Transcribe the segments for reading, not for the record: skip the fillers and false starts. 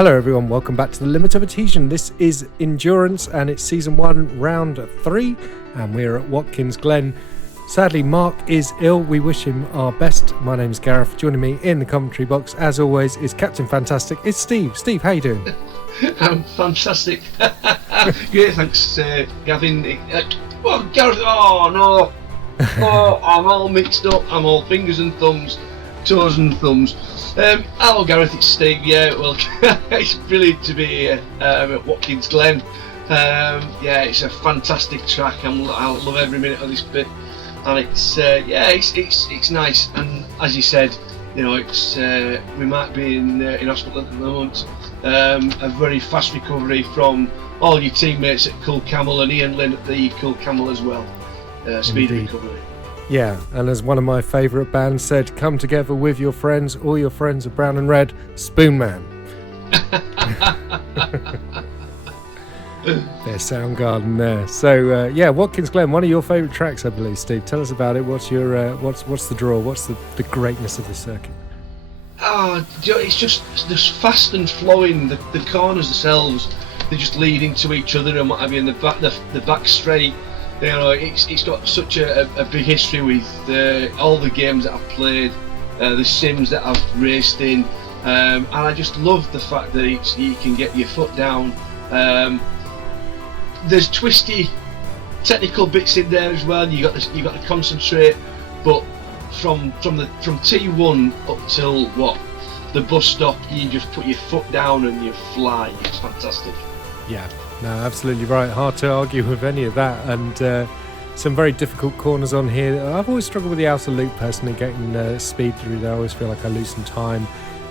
Hello everyone, welcome back to the Limit of Adhesion. This is Endurance and it's Season 1, Round 3, and we're at Watkins Glen. Sadly, Mark is ill. We wish him our best. My name's Gareth. Joining me in the commentary box, as always, is Captain Fantastic. It's Steve. Steve, how you doing? I'm fantastic. Great, thanks, Gavin. Gareth, oh no. Oh, I'm all mixed up. I'm all fingers and thumbs, toes and thumbs. Hello Gareth, it's Steve. Yeah, well, it's brilliant to be here at Watkins Glen. Yeah, it's a fantastic track. I love every minute of this bit, and it's nice. And as you said, you know, it's we might be in hospital at the moment. A very fast recovery from all your teammates at Cool Camel and Ian Lynn at the Cool Camel as well. Speedy recovery. Yeah, and as one of my favourite bands said, come together with your friends, all your friends are brown and red, Spoon Man. There's Soundgarden there. So, yeah, Watkins Glen, one of your favourite tracks, I believe, Steve. Tell us about it. What's your what's the draw? What's the greatness of this circuit? It's just fast and flowing. The corners themselves, they just lead into each other and what have you. And the back straight. You know, it's got such a big history with all the games that I've played, the sims that I've raced in, and I just love the fact that you can get your foot down. There's twisty, technical bits in there as well. You got to concentrate, but from T1 up till the bus stop, you just put your foot down and you fly. It's fantastic. Yeah. No, absolutely right. Hard to argue with any of that, and some very difficult corners on here. I've always struggled with the outer loop personally, getting speed through there. I always feel like I lose some time,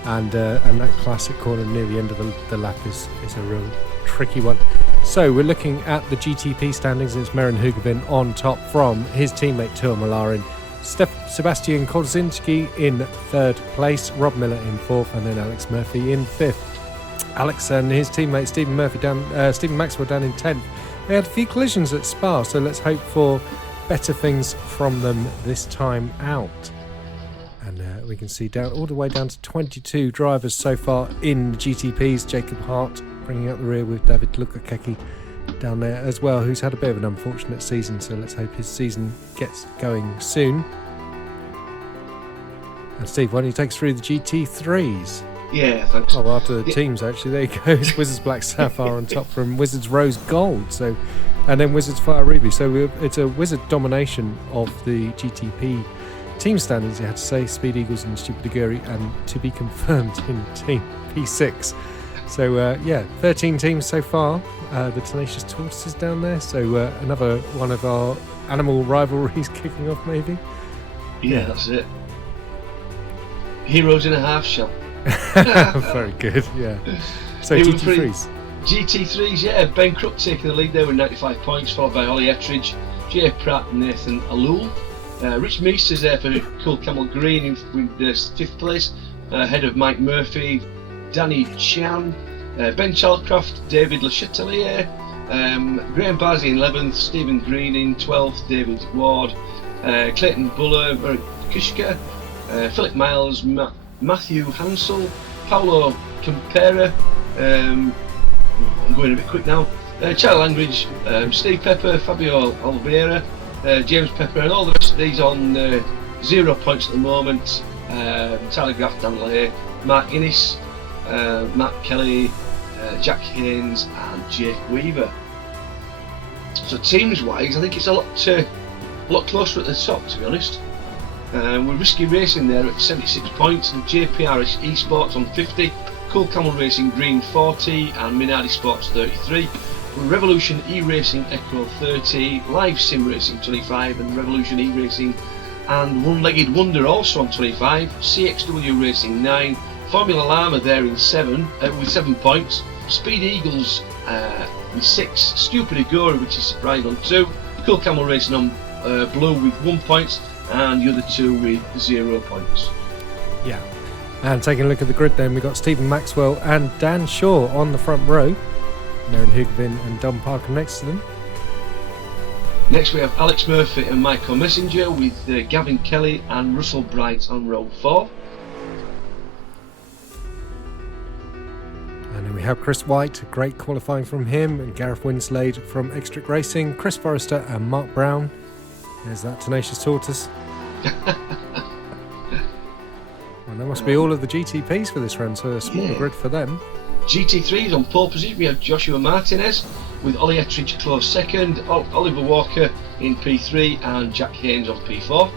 and that classic corner near the end of the lap is a real tricky one. So we're looking at the GTP standings. It's Merijn Hoogeveen on top from his teammate Tua Malarin, Sebastian Korzinski in third place, Rob Miller in fourth, and then Alex Murphy in fifth. Alex and his teammate Stephen Maxwell down in 10th. They had a few collisions at Spa, so let's hope for better things from them this time out. And we can see all the way down to 22 drivers so far in the GTPs. Jacob Hart bringing up the rear with David Lukakeki down there as well, who's had a bit of an unfortunate season, so let's hope his season gets going soon. And Steve, why don't you take us through the GT3s? Yeah, thanks. Oh, after the teams, actually, there you go. It's Wizards Black Sapphire on top from Wizards Rose Gold, and then Wizards Fire Ruby. So it's a Wizard domination of the GTP team standings. You had to say Speed Eagles and Stupid Aguri, and to be confirmed in Team P6. So 13 teams so far. The Tenacious Tortoises down there. So another one of our animal rivalries kicking off, maybe. Yeah, that's it. Heroes in a half shell. Very good, yeah. So GT3s. GT3s, yeah. Ben Crook taking the lead there with 95 points, followed by Ollie Ettridge, Jay Pratt and Nathan Alul. Rich Meester's there for Cool Camel Green with 5th place, ahead of Mike Murphy, Danny Chan, Ben Chalcroft, David Le Chatelier, Graham Barzi in 11th, Stephen Green in 12th, David Ward, Clayton Buller, Kishka, Philip Miles, Matthew Hansel, Paolo Campera, I'm going a bit quick now, Charlie Langridge, Steve Pepper, Fabio Oliveira, James Pepper, and all the rest of these on 0 points at the moment. Tyler Graff, Dan Leahy, Mark Innes, Matt Kelly, Jack Haynes and Jake Weaver. So teams wise, I think it's a lot closer at the top, to be honest. We're Risky Racing there at 76 points, and JPR Esports on 50, Cool Camel Racing Green 40, and Minardi Sports 33. Revolution E-Racing Echo 30, Live Sim Racing 25, and Revolution E-Racing and One Legged Wonder also on 25. CXW Racing 9, Formula Llama there in 7 with 7 points. Speed Eagles with 6, Stupid Agora, which is surprising, on 2. Cool Camel Racing on blue with 1 point, and the other 2 with 0 points. Yeah. And taking a look at the grid then, we've got Stephen Maxwell and Dan Shaw on the front row. Merijn Hoogeveen and Don Parker next to them. Next we have Alex Murphy and Michael Messenger with Gavin Kelly and Russell Bright on row 4. And we have Chris White, great qualifying from him, and Gareth Winslade from Extric Racing, Chris Forrester and Mark Brown. There's that tenacious tortoise. Well, there must be all of the GTPs for this run, so a smaller grid for them. GT3s on pole position, we have Joshua Martinez with Ollie Ettridge close second, Oliver Walker in P3 and Jack Haynes on P4.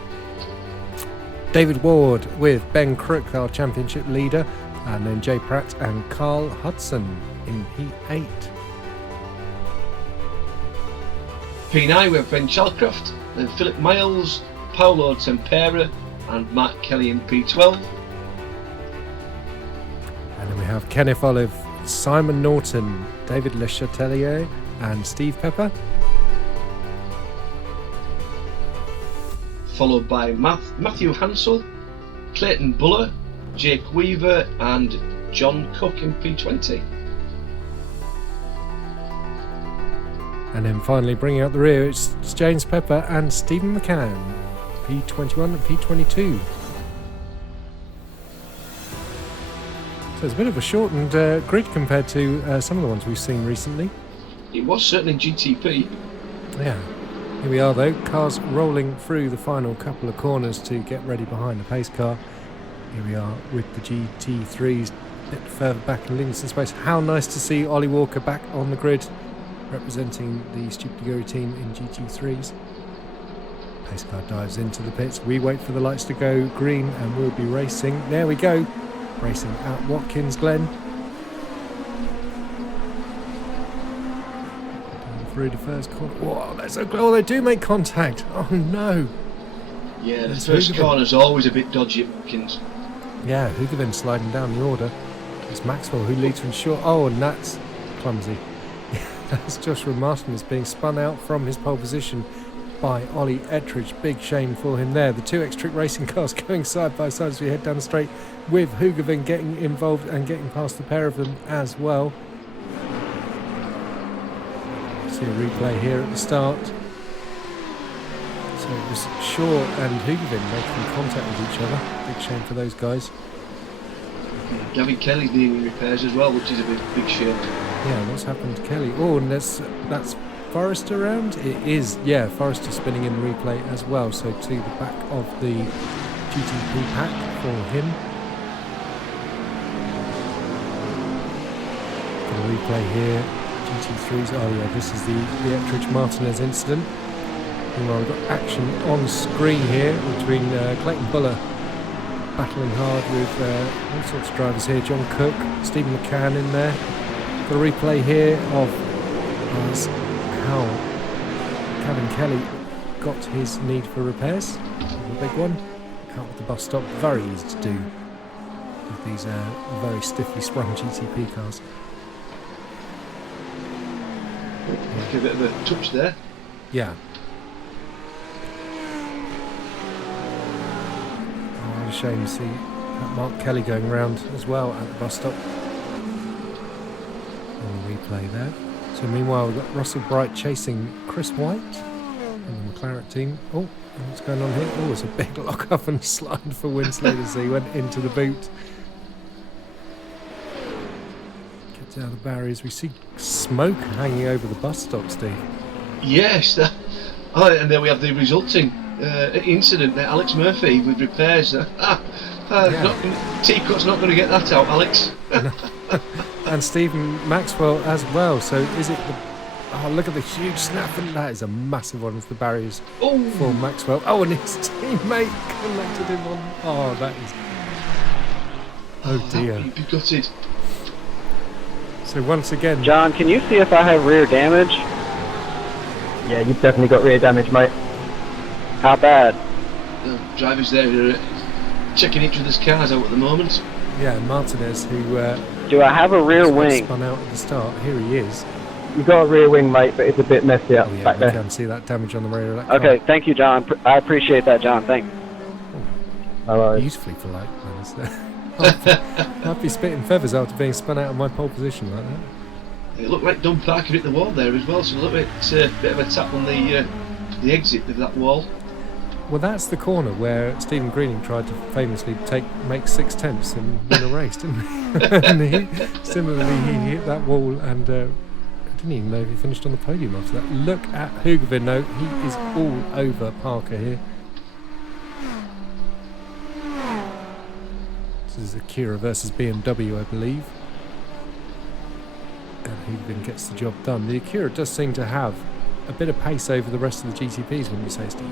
David Ward with Ben Crook, our championship leader, and then Jay Pratt and Carl Hudson in P8. P9 we have Ben Chalcroft, then Philip Miles, Paolo Tempera and Mark Kelly in P12. And then we have Kenneth Olive, Simon Norton, David Le Chatelier and Steve Pepper. Followed by Matthew Hansel, Clayton Buller, Jake Weaver and John Cook in P20. And then finally bringing out the rear, it's James Pepper and Stephen McCann, P21 and P22. So it's a bit of a shortened grid compared to some of the ones we've seen recently. It was certainly GTP. Yeah. Here we are though, cars rolling through the final couple of corners to get ready behind the pace car. Here we are with the GT3s a bit further back and leaving some space. How nice to see Ollie Walker back on the grid, representing the Stupid Guru team in GT3s. Pace car dives into the pits. We wait for the lights to go green and we'll be racing. There we go, racing at Watkins Glen. Through the first corner. Whoa, that's so close. Oh, they do make contact. Oh no. Yeah, the first corner's always a bit dodgy at Watkins. Yeah, Hoogeveen sliding down the order. It's Maxwell who leads from short. Oh, and that's clumsy. That's Joshua Martinez being spun out from his pole position by Ollie Ettridge. Big shame for him there. The two Extric Racing cars going side by side as we head down the straight, with Hoogeveen getting involved and getting past the pair of them as well. See a replay here at the start. So it was Shaw and Hoogeveen making contact with each other. Big shame for those guys. Gavin Kelly's needing repairs as well, which is a big shame. Yeah, what's happened to Kelly? Oh, and that's Forrester around? It is, yeah, Forrester spinning in the replay as well. So to the back of the GTP pack for him. For the replay here. GT3s, oh yeah, this is the Ettridge Martinez incident. Meanwhile, we've got action on screen here between Clayton Buller battling hard with all sorts of drivers here. John Cook, Stephen McCann in there. Got a replay here of how Kevin Kelly got his need for repairs. The big one out at the bus stop. Very easy to do with these very stiffly sprung GTP cars. Like a bit of a touch there. Yeah. Oh, what a shame to see Mark Kelly going round as well at the bus stop. On the replay there. So meanwhile we've got Russell Bright chasing Chris White and the McLaren team. Oh, what's going on here? Oh, it's a big lock up and slide for Winslade as he went into the boot. Gets out of the barriers. We see smoke hanging over the bus stop, Steve. Yes, and then we have the resulting incident there. Alex Murphy with repairs. T-Cut's not going to get that out, Alex. And Stephen Maxwell as well. So is it the... Oh, look at the huge snap. And that is a massive one as the barriers for Maxwell. Oh, and his teammate connected him on... Oh, that is... Oh, dear. He'd be gutted. So once again... John, can you see if I have rear damage? Yeah, you've definitely got rear damage, mate. How bad? The drivers there are checking each other's cars out at the moment. Yeah, Martinez, who... Do I have a rear wing? Spun out at the start. Here he is. You've got a rear wing, mate, but it's a bit messy up Yeah, back there. I can see that damage on the rear of that car. Okay, thank you, John. I appreciate that, John. Thanks. Hello. Beautifully polite, man, is there? I'd be spitting feathers after being spun out of my pole position like that. It looked like Don Parker hit the wall there as well, so a little bit of a tap on the exit of that wall. Well, that's the corner where Stephen Greening tried to famously make 6/10 and win a race, didn't he? And he hit that wall, and I didn't even know if he finished on the podium after that. Look at Hoogeveen, though. He is all over Parker here. This is Akira versus BMW, I believe. And Hoogeveen gets the job done. The Akira does seem to have a bit of pace over the rest of the GTPs, wouldn't you say, Steve?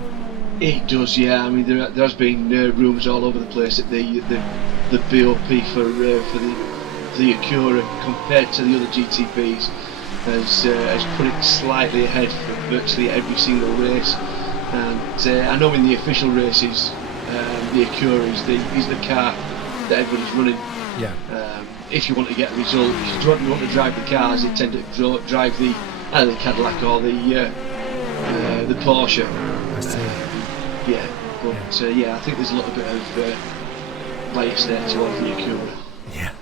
It does, yeah. I mean, there has been rumours all over the place that the BOP for the Acura compared to the other GTPs has put it slightly ahead for virtually every single race. And I know in the official races, the Acura is the car that everybody's running. Yeah. If you want to get a result, if you want to drive the cars, they tend to drive either the Cadillac or the Porsche. I see. Yeah, but I think there's a little bit of bias there towards the Acura. Yeah.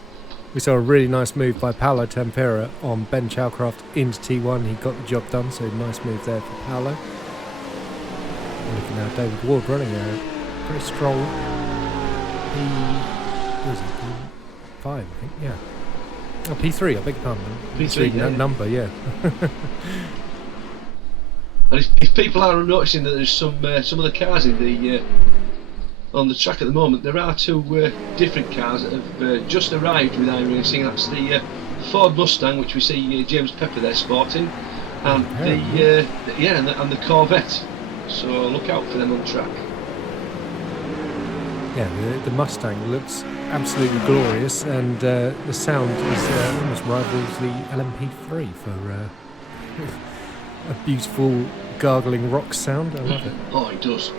We saw a really nice move by Paolo Tempera on Ben Chalcraft into T1. He got the job done, so nice move there for Paolo. Looking now, David Ward running pretty strong. P5, I think, yeah. Oh, P3, I beg your pardon. P3, yeah. That number, yeah. And if people are noticing that there's some of the cars in the on the track at the moment, there are two different cars that have just arrived with iRacing. That's the Ford Mustang, which we see James Pepper there sporting, and and the Corvette. So look out for them on track. Yeah, the Mustang looks absolutely glorious, and the sound is almost rivals the LMP3 for a beautiful gargling rock sound. I love it. Oh, it does.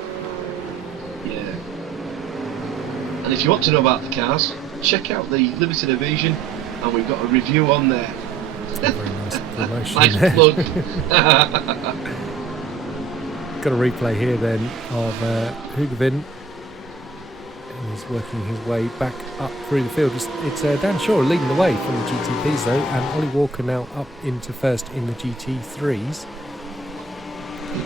Yeah. And if you want to know about the cars, check out the limited Adhesion, and we've got a review on there. Very nice promotion. Nice plug. Got a replay here then of Hoogeveen. He's working his way back up through the field. It's Dan Shaw leading the way from the GTPs though, and Ollie Walker now up into first in the GT3s.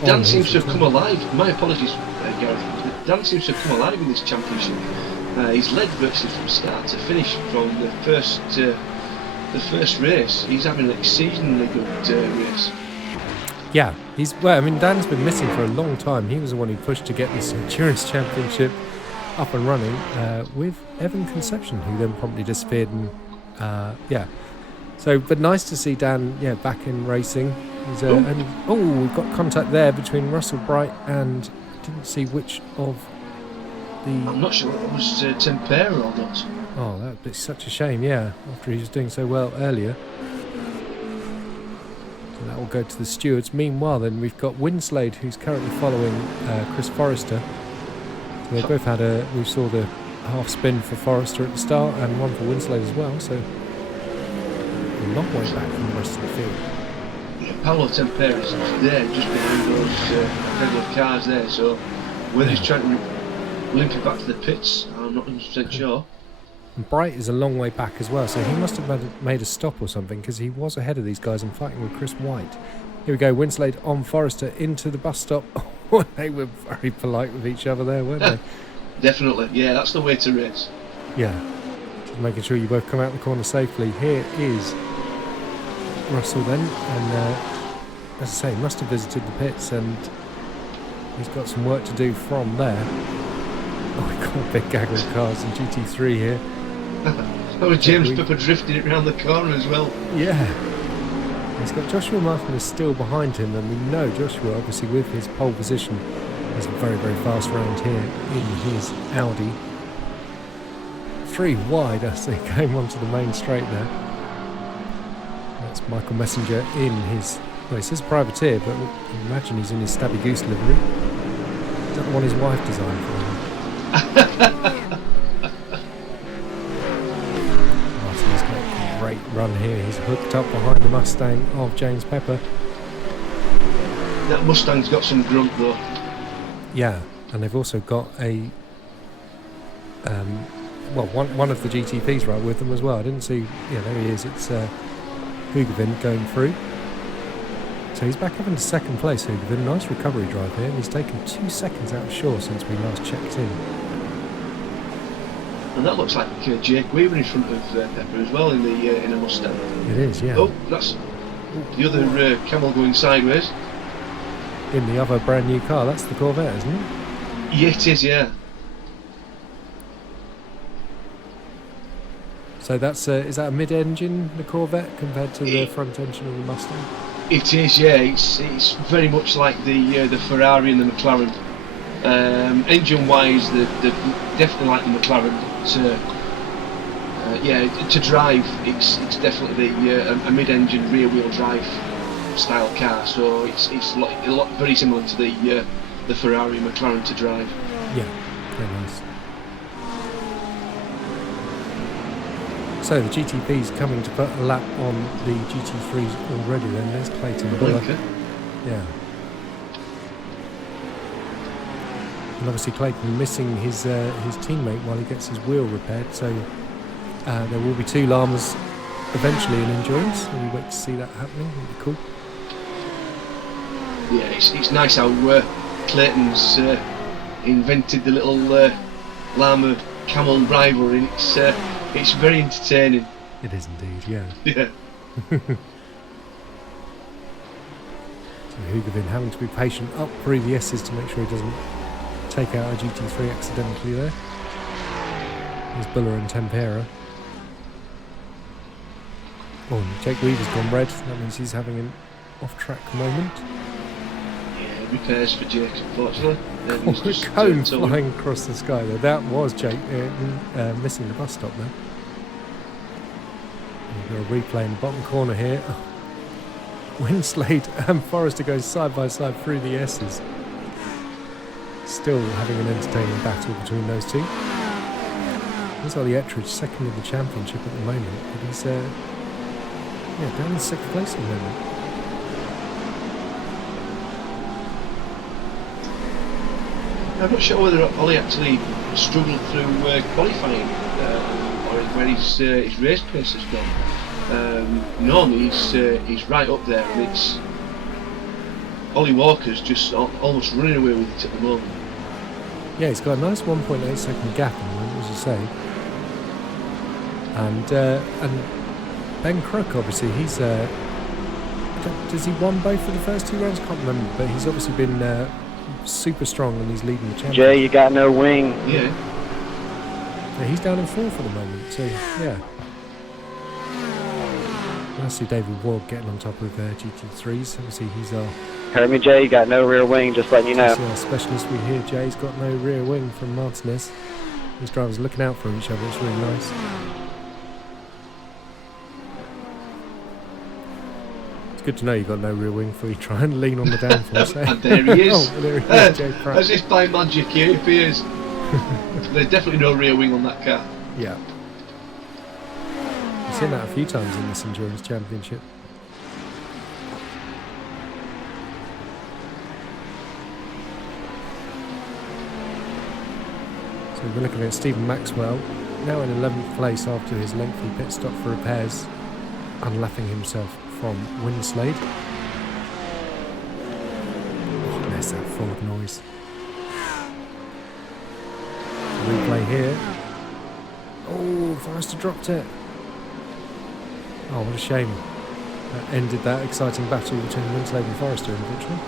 Dan seems to have come alive. My apologies, Gareth. Dan seems to have come alive in this championship. He's led virtually from start to finish from the first race. He's having an exceedingly good race. Yeah, Dan's been missing for a long time. He was the one who pushed to get this endurance championship up and running with Evan Conception, who then promptly disappeared. And but nice to see Dan back in racing. We've got contact there between Russell Bright and didn't see which of the... I'm not sure whether it was Tempera or not. Oh, that would be such a shame, after he was doing so well earlier. So that will go to the stewards. Meanwhile then, we've got Winslade, who's currently following Chris Forrester. So they both had we saw the half spin for Forrester at the start and one for Winslade as well, so a long way back from the rest of the field. Yeah, Paolo Tempera is there just behind those regular cars there, so whether he's trying to link it back to the pits, I'm not 100% sure. And Bright is a long way back as well, so he must have made a stop or something, because he was ahead of these guys and fighting with Chris White. Here we go, Winslade on Forrester into the bus stop. They were very polite with each other there, weren't they? Definitely, yeah, that's the way to race. Yeah, just making sure you both come out the corner safely. Here is Russell then, and as I say, must have visited the pits, and he's got some work to do from there. Oh, we've got a big gaggle of cars in GT3 here. James Pepper drifting it round the corner as well. Yeah. He's got Joshua Martin is still behind him, and we know Joshua, obviously with his pole position, is very, very fast round here in his Audi. 3 wide as they came onto the main straight there. That's Michael Messenger in his, well, it says privateer, but I imagine he's in his Stabby Goose livery. Is that the one his wife designed for him? Martin's got a great run here. He's hooked up behind the Mustang of James Pepper. That Mustang's got some grunt though. Yeah, and they've also got a one of the GTPs right with them as well. I didn't see. Yeah, there he is. It's Hoogeveen going through. So he's back up into second place, Hoogeveen. Nice recovery drive here, and he's taken 2 seconds out of shore since we last checked in. And that looks like Jake Weaver in front of Pepper as well in a Mustang. It is, yeah. Oh, that's the other Camel going sideways. In the other brand new car, that's the Corvette, isn't it? Yeah, it is, yeah. So that's is that a mid-engine, the Corvette, compared to the front engine of the Mustang? It is, yeah. It's very much like the Ferrari and the McLaren. Engine-wise, they're definitely like the McLaren. To drive, it's definitely a mid-engine rear-wheel drive style car. So it's a lot very similar to the Ferrari and McLaren to drive. Yeah, very nice. So the GTP's coming to put a lap on the GT3s already. Then there's Clayton Buller. Yeah. And obviously Clayton missing his teammate while he gets his wheel repaired. So there will be 2 llamas eventually in endurance. And we wait to see that happening. It'll be cool. Yeah, it's nice how Clayton's invented the little llama camel rivalry. And it's very entertaining. It is indeed, yeah. Yeah. So Hoogeveen having to be patient up through the S's to make sure he doesn't take out a GT3 accidentally there. There's Buller and Tempera. Oh, and Jake Weaver's gone red. That means he's having an off-track moment. Yeah, repairs for Jake, unfortunately. A cone flying across the sky there. That was Jake missing the bus stop there. We've got a replay in the bottom corner here. Winslade and Forrester goes side by side through the S's. Still having an entertaining battle between those two. Here's Ollie Ettridge, second in the championship at the moment, but he's down in 6th place at the moment. I'm not sure whether Ollie actually struggled through qualifying or where his race pace has gone. Normally he's right up there, and it's Ollie Walker's just almost running away with it at the moment. Yeah, he's got a nice 1.8 second gap in the moment, as you say. And Ben Crook, obviously, he's does he won both of the first 2 rounds? I can't remember, but he's obviously been super strong and he's leading the championship. Jay, you got no wing. Yeah, he's down in 4th at the moment, so yeah. I see David Ward getting on top of GT3s. Obviously, he's our... Heard me, Jay, you got no rear wing, just letting you know. Our specialist we hear, Jay's got no rear wing from Martinez. These drivers looking out for each other, it's really nice. It's good to know you've got no rear wing before you try and lean on the downforce. And there he is. Oh, there he is, Jay Pratt. As if by magic, here he appears. There's definitely no rear wing on that car. Yeah. I've seen that a few times in this endurance championship. So we're looking at Stephen Maxwell, now in 11th place after his lengthy pit stop for repairs, unlapping himself from Winslade. Oh, there's that Ford noise. Replay here. Oh, Forrester dropped it. Oh, what a shame. That ended that exciting battle between Winslade and Forrester eventually.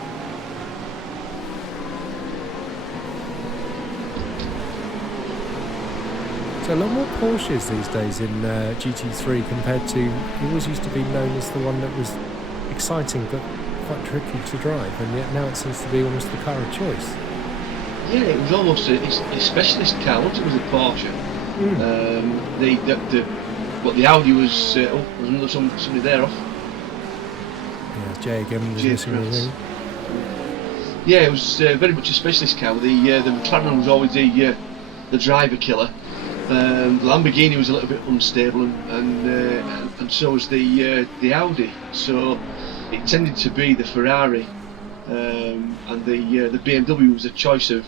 So a lot more Porsches these days in GT3 compared to, he always used to be known as the one that was exciting but quite tricky to drive, and yet now it seems to be almost the car of choice. Yeah, it was almost a specialist car. Once it was a Porsche, the Audi was. Was somebody there off? Yeah, Jay again was missing the ring. Yeah, it was very much a specialist car. The McLaren was always the driver killer. The Lamborghini was a little bit unstable, and so was the Audi. So it tended to be the Ferrari, and the BMW was a choice of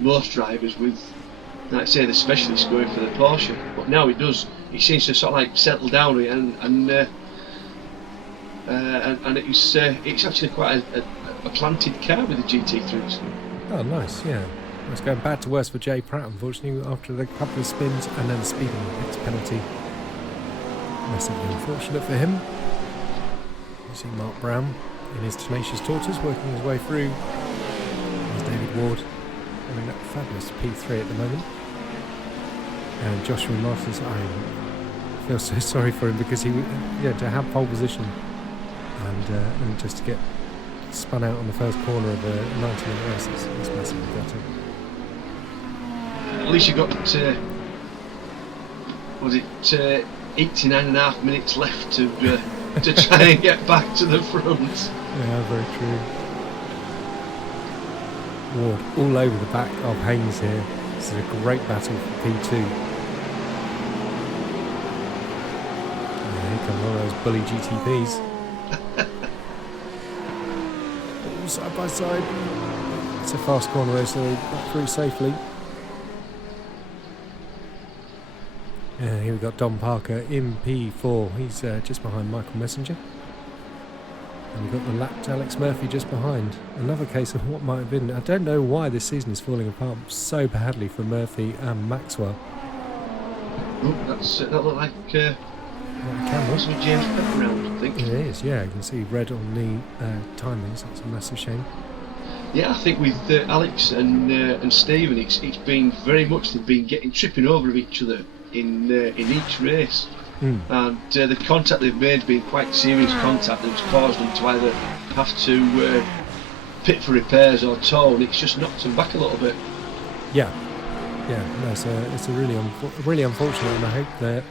most drivers, with, like I say, the specialists going for the Porsche. But now it seems to sort of like settle down and and it's actually quite a planted car with the GT3s. Oh, nice, yeah. It's going bad to worse for Jay Pratt, unfortunately, after the couple of spins and then the speeding pits penalty. Massively unfortunate for him. You see Mark Brown in his tenacious tortoise working his way through. There's David Ward having that fabulous P3 at the moment. And Joshua Martins, I feel so sorry for him because he, to have pole position and just to get spun out on the first corner of a 90-minute race is massively gutting. At least you got, was it 89.5 minutes left to try and get back to the front. Yeah, very true. Ward all over the back of Haynes here. This is a great battle for P2. Here comes one of those bully GTPs. All side by side. It's a fast corner though, so they got through safely. Here we've got Don Parker in P4. He's just behind Michael Messenger. And we've got the lapped Alex Murphy just behind. Another case of what might have been. I don't know why this season is falling apart so badly for Murphy and Maxwell. Oh, that looked like some James Pepper round, I think. It is, yeah. You can see red on the timings. That's a massive shame. Yeah, I think with Alex and Stephen, it's been very much they've been tripping over each other in each race, and the contact they've made has been quite serious contact that's caused them to either have to pit for repairs or tow, and it's just knocked them back a little bit. Yeah, no, it's a really unfortunate, and I hope that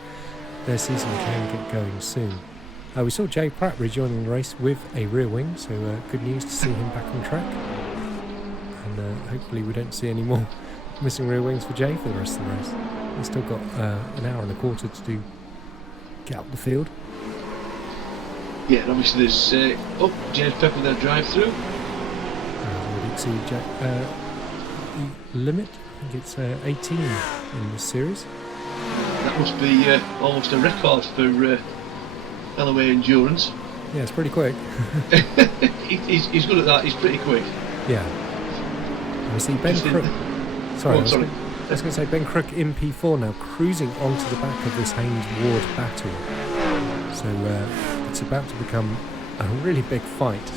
their season can get going soon. We saw Jay Pratt rejoining the race with a rear wing, so good news to see him back on track, and hopefully we don't see any more missing rear wings for Jay for the rest of the race. He's still got an hour and a quarter to get up the field. Yeah, and obviously there's James Pepper there drive through. We'll exceed the limit. I think it's 18 in this series. That must be almost a record for LOA endurance. Yeah, it's pretty quick. he's good at that. He's pretty quick. Yeah. And we see Ben Crook. Sorry. I was going to say Ben Crook in P4 now, cruising onto the back of this Haynes-Ward battle. So it's about to become a really big fight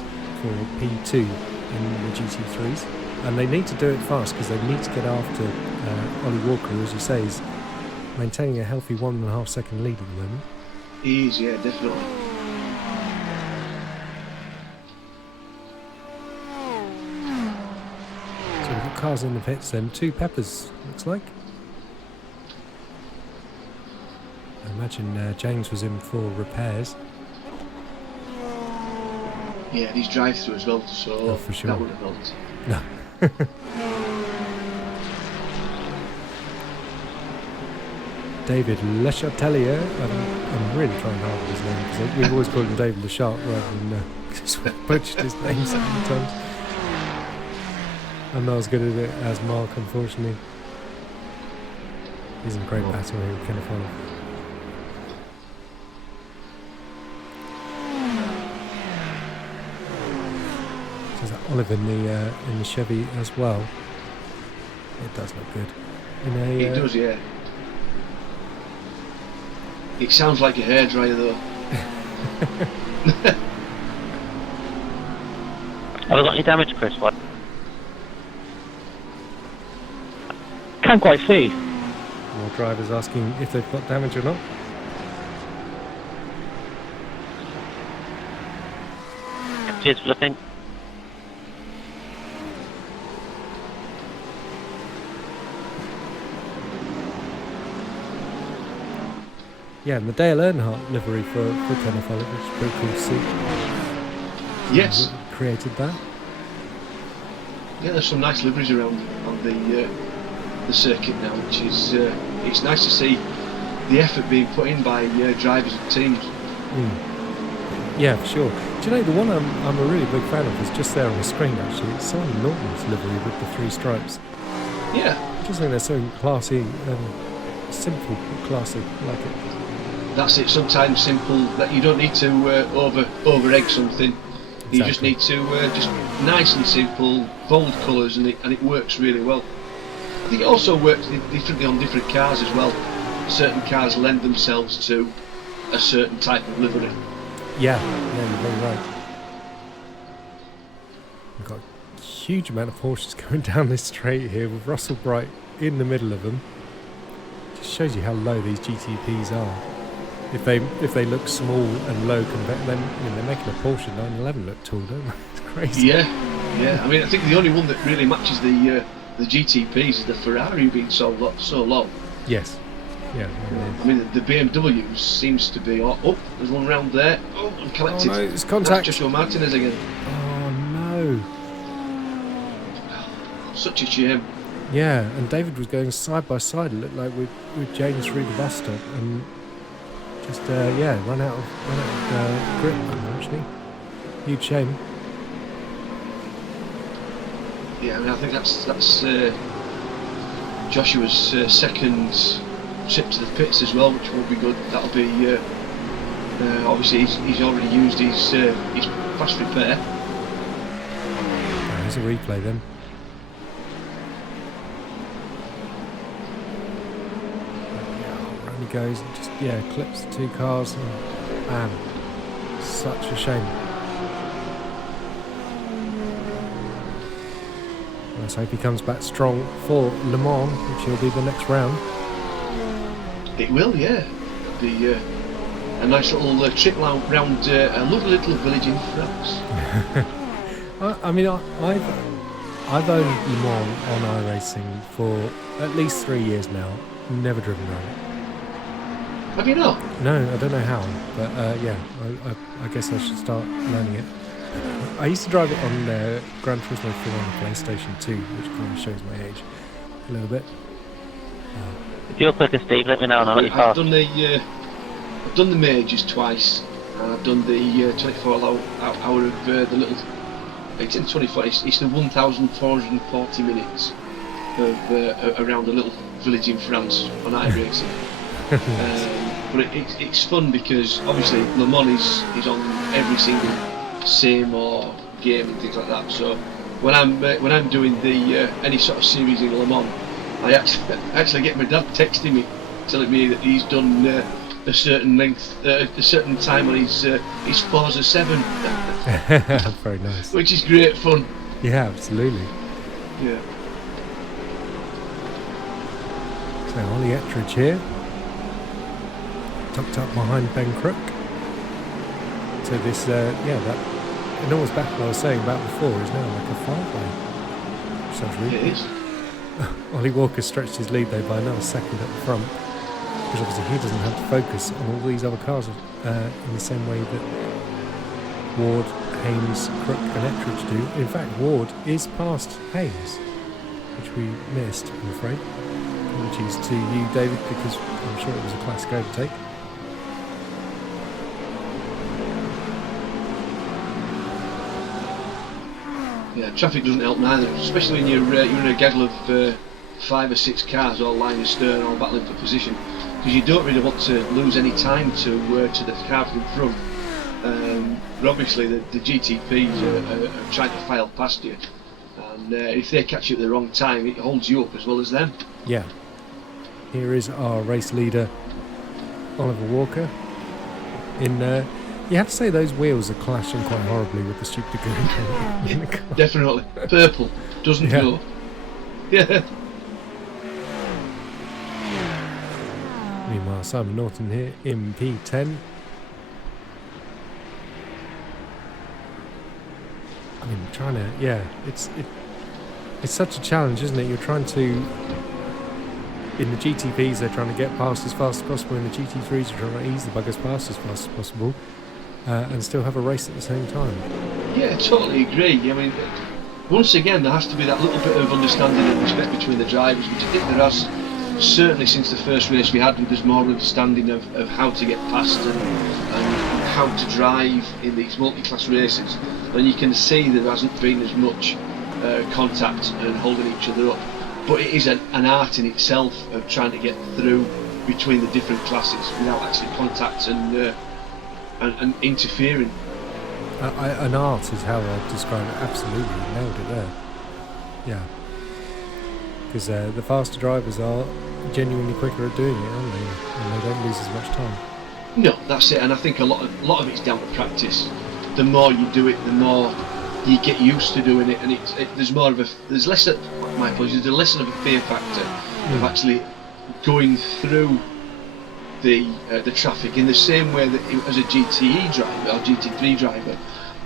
for P2 in the GT3s. And they need to do it fast because they need to get after Ollie Walker, who, as you say, is maintaining a healthy 1.5 second lead at the moment. He is, yeah, definitely. So we've got cars in the pits then, 2 Peppers, looks like. I imagine James was in for repairs. Yeah, and he's drive through as well, so for sure. That wouldn't have helped. No. David Lechatelier. I'm really trying hard with his name because we've always called him David Le Sharp rather than just butchered his name so many times. I'm not as good at it as Mark, unfortunately. He's in a great battle here with Kenneth Oliver. So is that Olive in the Chevy as well? It does look good. It does, yeah. It sounds like a hairdryer though. Have I got any damage, Chris? What? Can't quite see. More drivers asking if they've got damage or not. Cheers, flipping. Yeah, and the Dale Earnhardt livery for Kenneth Oliver, which is pretty cool to see. Yes. Created that. Yeah, there's some nice liveries around on the circuit now, which is it's nice to see the effort being put in by drivers and teams. Yeah, for sure. Do you know the one I'm a really big fan of is just there on the screen actually. It's Simon Norton's livery with the 3 stripes. Yeah. I just think they're so classy and simple but classy. I like it. That's it. Sometimes simple. That you don't need to over egg something. You just need to just nice and simple, bold colours, and it works really well. I think it also works differently on different cars as well. Certain cars lend themselves to a certain type of livery. Yeah, you're very right. We've got a huge amount of Porsches going down this straight here with Russell Bright in the middle of them. Just shows you how low these GTPs are. If they look small and low compared, then they're making a Porsche 911 look tall, don't they? It's crazy. Yeah. I mean, I think the only one that really matches the GTPs is the Ferrari being so low. Yes. Yeah. I mean, the BMW seems to be. Oh, there's one round there. Oh, and collected. Oh no, it's contact. That's Joshua Martinez again. Oh no. Such a shame. Yeah, and David was going side by side. It looked like with James through the bus stop, and just run out of grip. Unfortunately, huge shame. Yeah, I mean, I think that's Joshua's second trip to the pits as well, which will be good. That'll be obviously he's already used his fast repair. There's a replay then. Around he goes and just clips the two cars, and man, such a shame. Let's hope he comes back strong for Le Mans, which will be the next round. It will, yeah. It'll be a nice little trip round a lovely little village in France. I mean, I've owned Le Mans on iRacing for at least 3 years now. Never driven around it. Have you not? No, I don't know how, but I guess I should start learning it. I used to drive it on Gran Turismo 4 on the PlayStation 2, which kind of shows my age a little bit. If you're quicker, Steve, let me know and I'll let you I've pass. done the majors twice, and I've done the 24 hour of the little. It's in 24. It's the 1,440 minutes of around a little village in France on iRacing. But it's fun because obviously Le Mans is on every single sim or game and things like that. So when I'm doing the any sort of series in Le Mans, I actually get my dad texting me, telling me that he's done a certain length, a certain time on his Forza 7. Very nice. Which is great fun. Yeah, absolutely. Yeah. So Ollie Ettridge here, tucked up behind Ben Crook. So this, that it almost back what I was saying about before is now like a five-way. Sounds really It is. Ollie Walker stretched his lead though by another second at the front, because obviously he doesn't have to focus on all these other cars in the same way that Ward, Haynes, Crook and Ettridge do. In fact, Ward is past Haynes, which we missed, I'm afraid. Apologies to you, David, because I'm sure it was a classic overtake. Yeah, traffic doesn't help neither, especially when you're in a gaggle of 5 or 6 cars all lying astern, all battling for position, because you don't really want to lose any time to the car from front. But obviously the GTPs are trying to file past you, and if they catch you at the wrong time, it holds you up as well as them. Yeah. Here is our race leader, Oliver Walker. You have to say those wheels are clashing quite horribly with the stupid green in the car. Definitely. Purple doesn't go. Yeah. Meanwhile, Simon Norton here in P10. I mean, trying to, it's such a challenge, isn't it? You're trying to, in the GTPs, they're trying to get past as fast as possible. In the GT3s, they're trying to ease the buggers past as fast as possible, and still have a race at the same time. Yeah, I totally agree. I mean, once again, there has to be that little bit of understanding and respect between the drivers, which I think there has, certainly since the first race we had, there's more understanding of how to get past and how to drive in these multi-class races. And you can see there hasn't been as much contact and holding each other up. But it is an art in itself of trying to get through between the different classes without actually contact and interfering. An art is how I'd describe it. Absolutely, you nailed it there. Yeah. Because the faster drivers are genuinely quicker at doing it, aren't they? And they don't lose as much time. No, that's it. And I think a lot of it's down to practice. The more you do it, the more you get used to doing it, and there's less of a fear factor of actually going through the traffic in the same way that as a GTE driver or GT3 driver,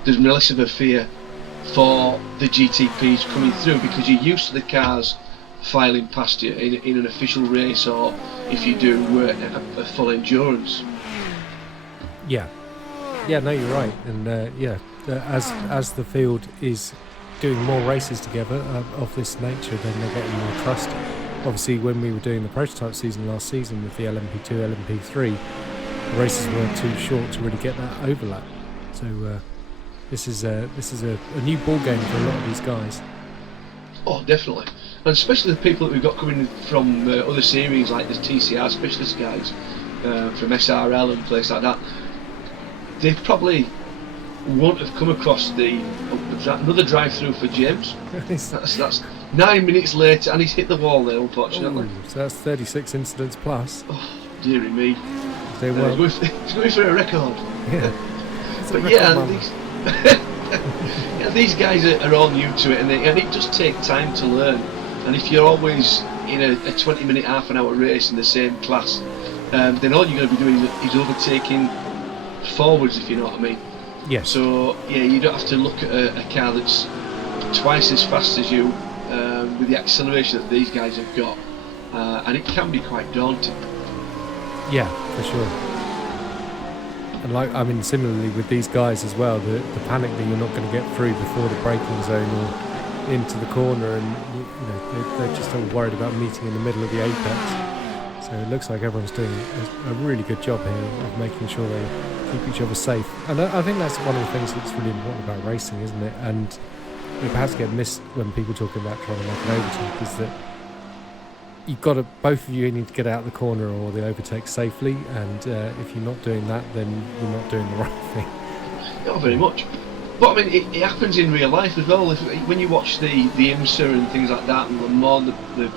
there's less of a fear for the GTPs coming through because you're used to the cars filing past you in an official race, or if you do a full endurance. Yeah, no, you're right, and as the field is doing more races together of this nature, then they're getting more trust. Obviously, when we were doing the prototype season last season with the LMP2, LMP3, the races weren't too short to really get that overlap. So this is a new ball game for a lot of these guys. Oh, definitely, and especially the people that we've got coming from other series like the TCR specialist guys from SRL and places like that. They probably won't have come across another drive-through for James. That's 9 minutes later, and he's hit the wall there, unfortunately. Ooh, so that's 36 incidents plus. Oh, dearie me. He's going for a record. Yeah. But these guys are all new to it, and it does take time to learn. And if you're always in a 20-minute, half an hour race in the same class, then all you're going to be doing is overtaking forwards, if you know what I mean. Yes. So you don't have to look at a car that's twice as fast as you with the acceleration that these guys have got, and it can be quite daunting. Yeah, for sure. And similarly with these guys as well, the panic that you're not going to get through before the braking zone or into the corner, and they're just all worried about meeting in the middle of the apex. So it looks like everyone's doing a really good job here of making sure they keep each other safe. And I think that's one of the things that's really important about racing, isn't it? And it perhaps get missed when people talk about trying to make an overtake, is that both of you need to get out of the corner or the overtake safely, and if you're not doing that, then you're not doing the right thing. Not very much. But I mean, it happens in real life as well. When you watch the IMSA and things like that, and Le Mans, the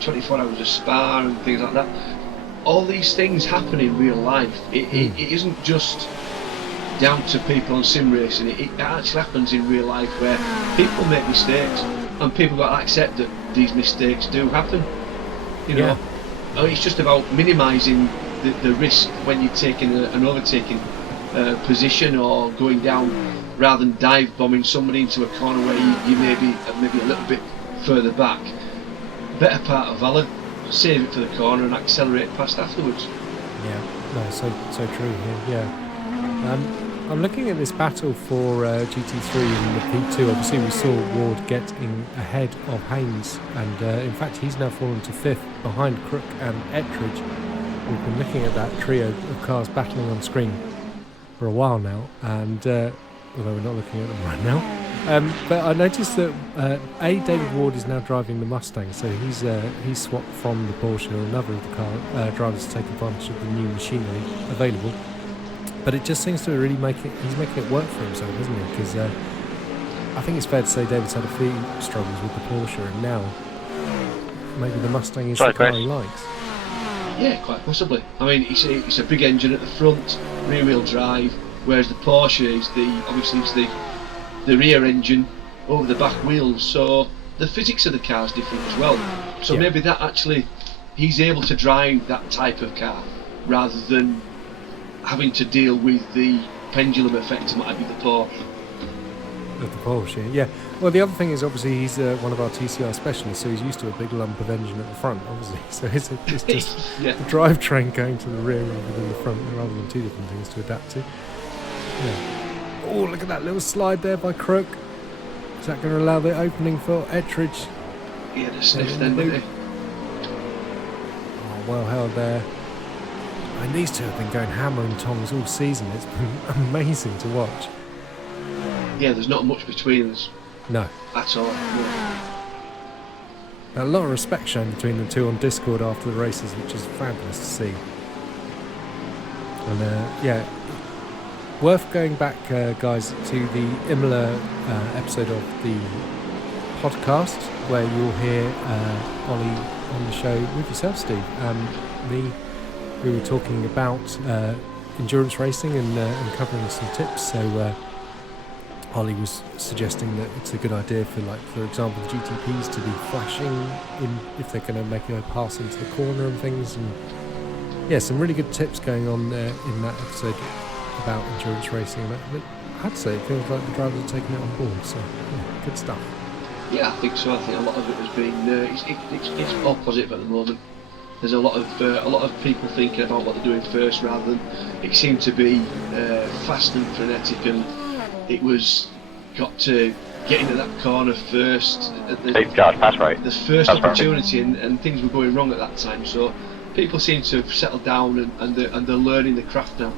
24 hours of Spa and things like that, all these things happen in real life. It isn't just down to people on sim racing. It actually happens in real life where people make mistakes, and people got to accept that these mistakes do happen. It's just about minimising the risk when you're taking an overtaking position or going down, rather than dive bombing somebody into a corner where you may be a little bit further back. Better part of valor, save it for the corner and accelerate past afterwards. Yeah, no, so true here. Yeah. I'm looking at this battle for GT3 and the P2. Obviously, we saw Ward getting ahead of Haynes, and in fact, he's now fallen to 5th behind Crook and Ettridge. We've been looking at that trio of cars battling on screen for a while now, and although we're not looking at them right now. But I noticed that David Ward is now driving the Mustang, so he's swapped from the Porsche. Another of the car drivers to take advantage of the new machinery available. But it just seems to really he's making it work for himself, isn't he? Because I think it's fair to say David's had a few struggles with the Porsche, and now maybe the Mustang is the car he likes. Yeah, quite possibly. I mean, it's a big engine at the front, rear-wheel drive, whereas the Porsche is the rear engine over the back wheels, so the physics of the car is different as well. So maybe that actually he's able to drive that type of car rather than having to deal with the pendulum effect that might be the Porsche. Of the Porsche, yeah. Well, the other thing is obviously he's one of our TCR specialists, so he's used to a big lump of engine at the front, obviously. So it's just the drivetrain going to the rear rather than the front, rather than two different things to adapt to. Yeah. Oh, look at that little slide there by Crook. Is that going to allow the opening for Ettridge? Yeah, the sniff then, didn't he? Oh, well held there. And these two have been going hammer and tongs all season. It's been amazing to watch. Yeah, there's not much between us. No. That's all. No. A lot of respect shown between the two on Discord after the races, which is fabulous to see. And yeah, worth going back, guys, to the Imola episode of the podcast where you'll hear Ollie on the show with yourself, Steve, and me. We were talking about endurance racing and covering some tips. So Ollie was suggesting that it's a good idea for, like, for example, the GTPs to be flashing in if they're going to make a pass into the corner and things. And yeah, some really good tips going on there in that episode about endurance racing. And I'd say it feels like the drivers are taking it on board. So yeah, good stuff. Yeah, I think so. I think a lot of it has been it's all positive at the moment. There's a lot of people thinking about what they're doing first, rather than it seemed to be fast and frenetic, and it was got to get into that corner first. Hey Josh, pass right. The first opportunity, and things were going wrong at that time. So people seem to have settled down and they're learning the craft now.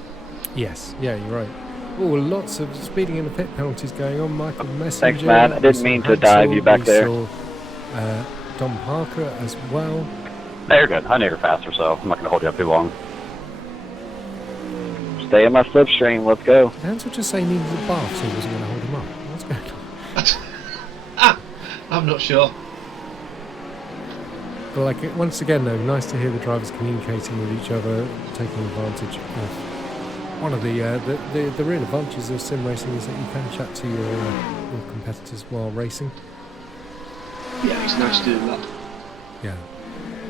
Yes, yeah, you're right. Oh, lots of speeding in the pit penalties going on. Michael Messenger. Thanks, man. I didn't mean to dive you back there. Saw Dom Parker as well. No, you're good. I know you're faster, so I'm not going to hold you up too long. Stay in my slipstream. Let's go. Hansel just say he needed a bath, so he wasn't going to hold him up. What's going on? I'm not sure. But like, once again, though, nice to hear the drivers communicating with each other, taking advantage of one of the real advantages of sim racing is that you can chat to your competitors while racing. Yeah, it's nice doing that. Yeah.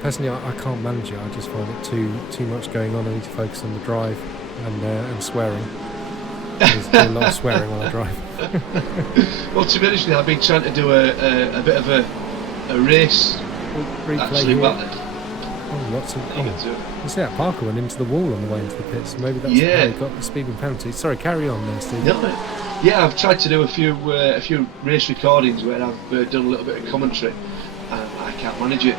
Personally, I can't manage it. I just find it too much going on. I need to focus on the drive and swearing. There's a lot of swearing while I drive. Well, to be honest with you, I've been trying to do a bit of a race. Replay Actually, here. but Lots of. You see that Parker went into the wall on the way into the pits. So maybe that's how he got the speeding penalty. Sorry, carry on there, Steve. No, yeah, I've tried to do a few race recordings where I've done a little bit of commentary, and I can't manage it.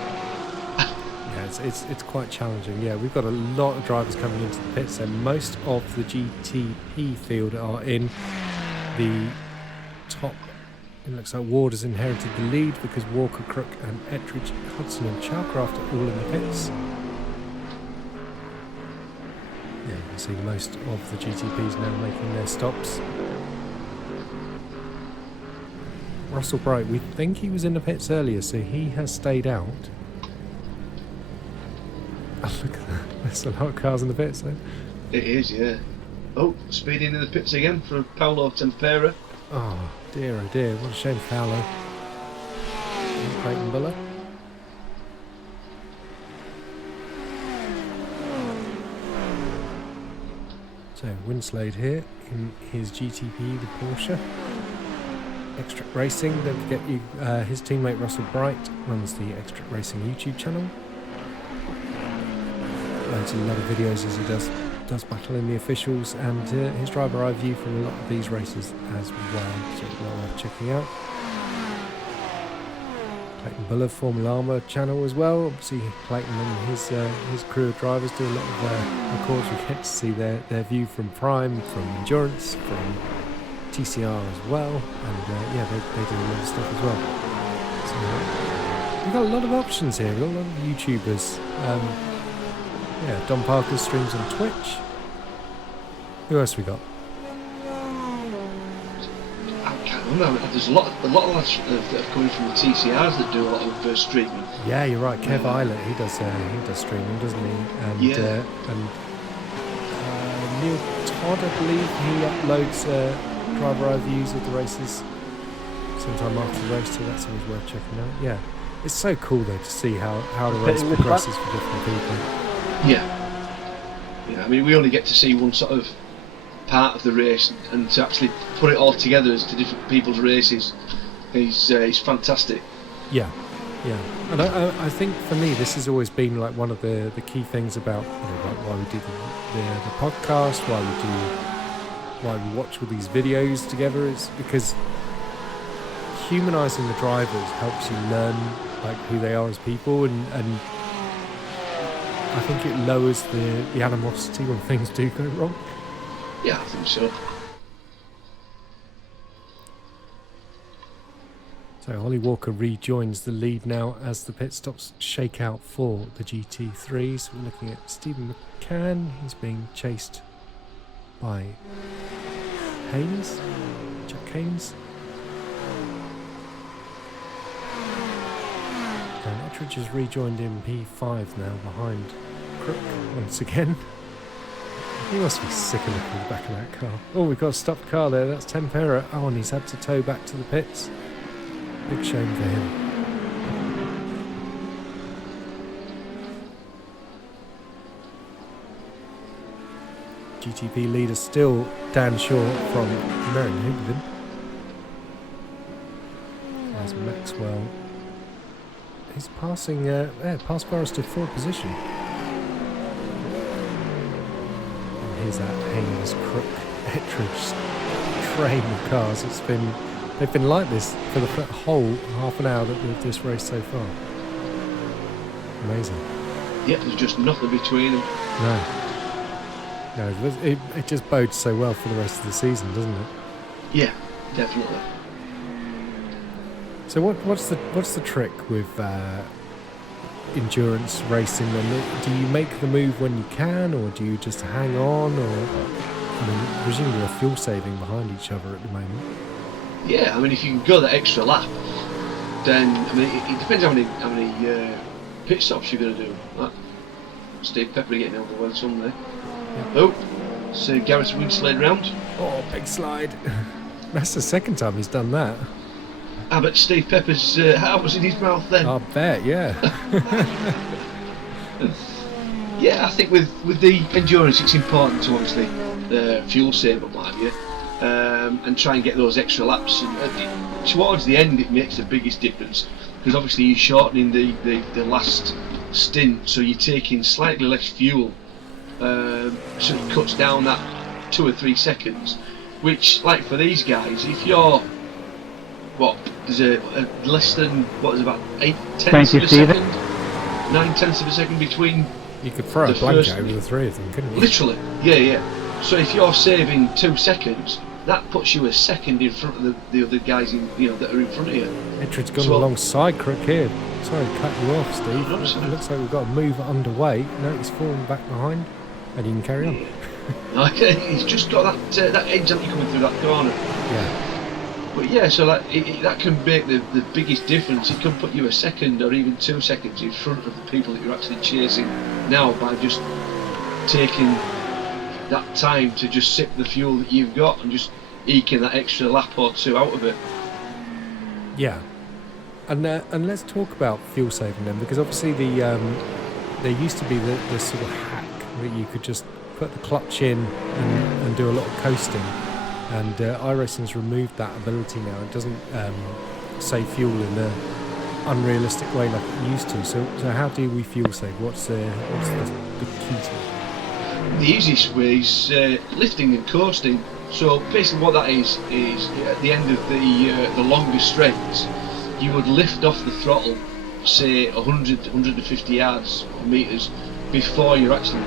It's quite challenging. Yeah, we've got a lot of drivers coming into the pits, and most of the GTP field are in the top. It looks like Ward has inherited the lead because Walker, Crook and Ettridge, Hudson and Chalcraft are all in the pits. Yeah, you can see most of the GTPs now making their stops. Russell Bright, we think he was in the pits earlier, so he has stayed out. Oh, look at that. There's a lot of cars in the pits there. It is, yeah. Oh, speeding in the pits again for Paolo Tempera. Oh dear, what a shame for Paolo. Clayton Buller. So Winslade here in his GTP, the Porsche. Extract Racing, don't forget his teammate Russell Bright runs the Extract Racing YouTube channel. Loads a lot of videos as he does battle in the officials, and his driver eye view from a lot of these races as well, so it's well worth checking out. Clayton Buller, Formula Armour channel as well. Obviously Clayton and his crew of drivers do a lot of records. We get to see their view from Prime, from Endurance, from TCR as well, and yeah, they do a lot of stuff as well. So we've got a lot of options here. We've got a lot of YouTubers. Yeah, Don Parker streams on Twitch. Who else we got? I can't remember. There's a lot of lads that are coming from the TCRs that do a lot of streaming. Yeah, you're right. Kev Eilert, he does streaming, doesn't he? And yeah. Neil Todd, I believe, he uploads driver eye views of the races sometime after the race, so that's always worth checking out. Yeah, it's so cool though to see how the race progresses for different people. Yeah, I mean, we only get to see one sort of part of the race, and to actually put it all together as to different people's races is fantastic. Yeah, and I think for me this has always been like one of the key things about, you know, like why we do the podcast, why we watch all these videos together, is because humanising the drivers helps you learn like who they are as people, and I think it lowers the animosity when things do go wrong. Yeah, I think so. So Holly Walker rejoins the lead now as the pit stops shake out for the GT3s. We're looking at Stephen McCann. He's being chased by Jack Haynes. And Ettridge has rejoined in P5 now behind Crook once again. He must be sick of looking at the back of that car. Oh, we've got a stopped car there. That's Tempera. Oh, and he's had to tow back to the pits. Big shame for him. GTP leader still Dan Shaw from Merijn Hoogeveen. As Maxwell is passing, past Forrest to 4th position. And here's that Haynes, Crook, Ettridge train of cars. They've been like this for the whole half an hour that we've this race so far. Amazing. Yep, there's just nothing between them. No, it just bodes so well for the rest of the season, doesn't it? Yeah, definitely. So what's the trick with endurance racing then? Do you make the move when you can, or do you just hang on, or presumably you're fuel saving behind each other at the moment? Yeah, I mean, if you can go that extra lap, then it depends how many pit stops you're going to do. Steve Pepper getting over well Sunday. Yeah. Oh, so Gareth wind slide round. Oh, big slide. That's the second time he's done that. I bet Steve Pepper's heart was in his mouth then. I bet, yeah. Yeah, I think with the endurance, it's important to obviously fuel save up, like you, and try and get those extra laps. And towards the end, it makes the biggest difference because obviously you're shortening the last stint, so you're taking slightly less fuel, so it cuts down that 2 or 3 seconds. Which, like for these guys, if you're there's a less than about 8/10 of a second, 9/10 of a second between. You could throw a blanket over the 3 of them, couldn't you? Literally, yeah. So if you're saving 2 seconds, that puts you a second in front of the other guys that are in front of you. Ettridge's gone alongside Crook here. Sorry to cut you off, Steve. It looks like we've got a move underway. No, he's falling back behind, and he can carry on. Okay, he's just got that edge on you coming through that corner. Yeah. But yeah, so that can make the biggest difference. It can put you a second or even 2 seconds in front of the people that you're actually chasing now by just taking that time to just sip the fuel that you've got and just eking that extra lap or 2 out of it. Yeah, and let's talk about fuel saving then, because obviously there used to be the sort of hack that you could just put the clutch in and do a lot of coasting. And iRacing's removed that ability now. It doesn't save fuel in an unrealistic way like it used to. So how do we fuel save? What's the key to it? The easiest way is lifting and coasting. So basically what that is at the end of the longer straights, you would lift off the throttle, say 100-150 yards or metres before your actual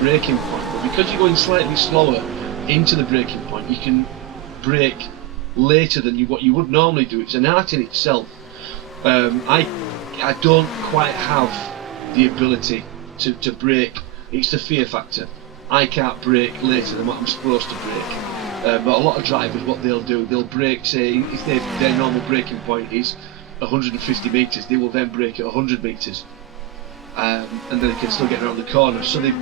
braking point. But because you're going slightly slower into the braking point, you can brake later than what you would normally do. It's an art in itself. I don't quite have the ability to brake. It's the fear factor. I can't brake later than what I'm supposed to brake. But a lot of drivers, what they'll do, they'll brake, say, if their normal braking point is 150 metres, they will then brake at 100 metres. And then they can still get around the corner. So they've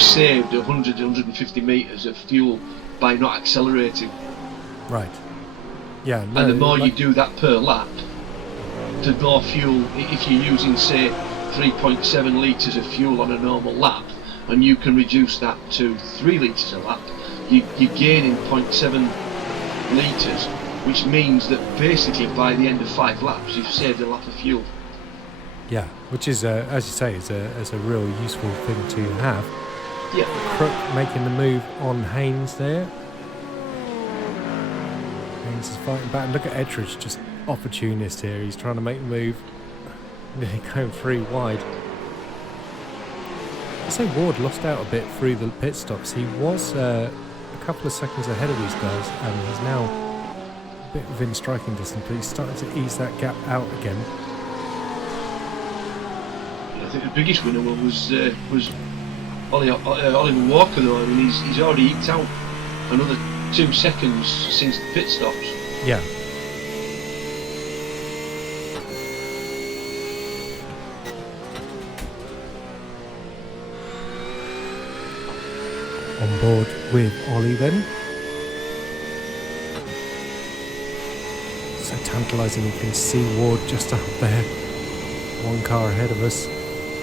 saved 100-150 metres of fuel by not accelerating. Right. Yeah. No, and the more you do that per lap, the more fuel. If you're using, say, 3.7 litres of fuel on a normal lap, and you can reduce that to 3 litres a lap, you're gaining 0.7 litres, which means that basically by the end of 5 laps, you've saved a lap of fuel. Yeah, which is, as you say, is a real useful thing to have. Yeah. Crook making the move on Haynes there. Haynes is fighting back. Look at Ettridge, just opportunist here. He's trying to make the move. Nearly going 3 wide. I say Ward lost out a bit through the pit stops. He was a couple of seconds ahead of these guys, and he's now bit within striking distance, but he's starting to ease that gap out again. I think the biggest winner was Oliver Walker though. I mean, he's already eked out another 2 seconds since the pit stops. Yeah. On board with Ollie then. So tantalising, you can see Ward just up there. One car ahead of us.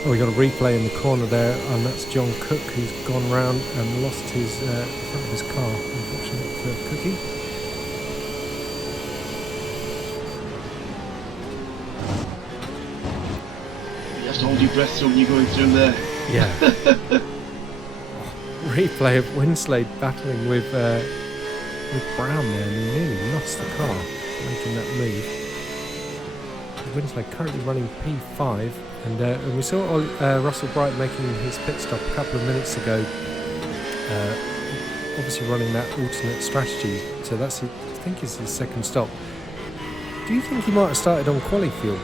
Oh, we got a replay in the corner there, and that's John Cook, who's gone round and lost his front of his car, unfortunately for Cookie. You have to hold your breath when you're going through there. Yeah. Replay of Winslade battling with Brown there, and he nearly lost the car making that move. Winslade currently running P5, and we saw Russell Bright making his pit stop a couple of minutes ago, obviously running that alternate strategy, so that's I think is his second stop. Do you think he might have started on quali fuel?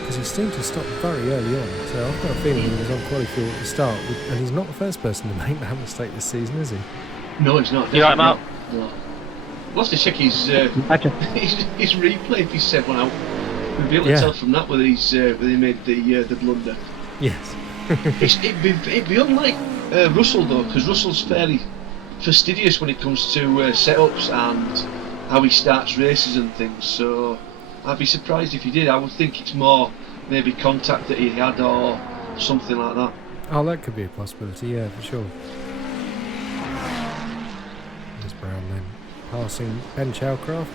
Because he seemed to stop very early on, so I've got a feeling he was on quali fuel at the start, and he's not the first person to make that mistake this season, is he? No, he's not. You right, Mark? No. We'll have to check his replay if he set one out. We'll be able to tell from that whether he made the blunder. Yes. It'd be unlike Russell though, because Russell's fairly fastidious when it comes to setups and how he starts races and things. So I'd be surprised if he did. I would think it's more maybe contact that he had or something like that. Oh, that could be a possibility. Yeah, for sure. There's Brown then passing Ben Chowcraft.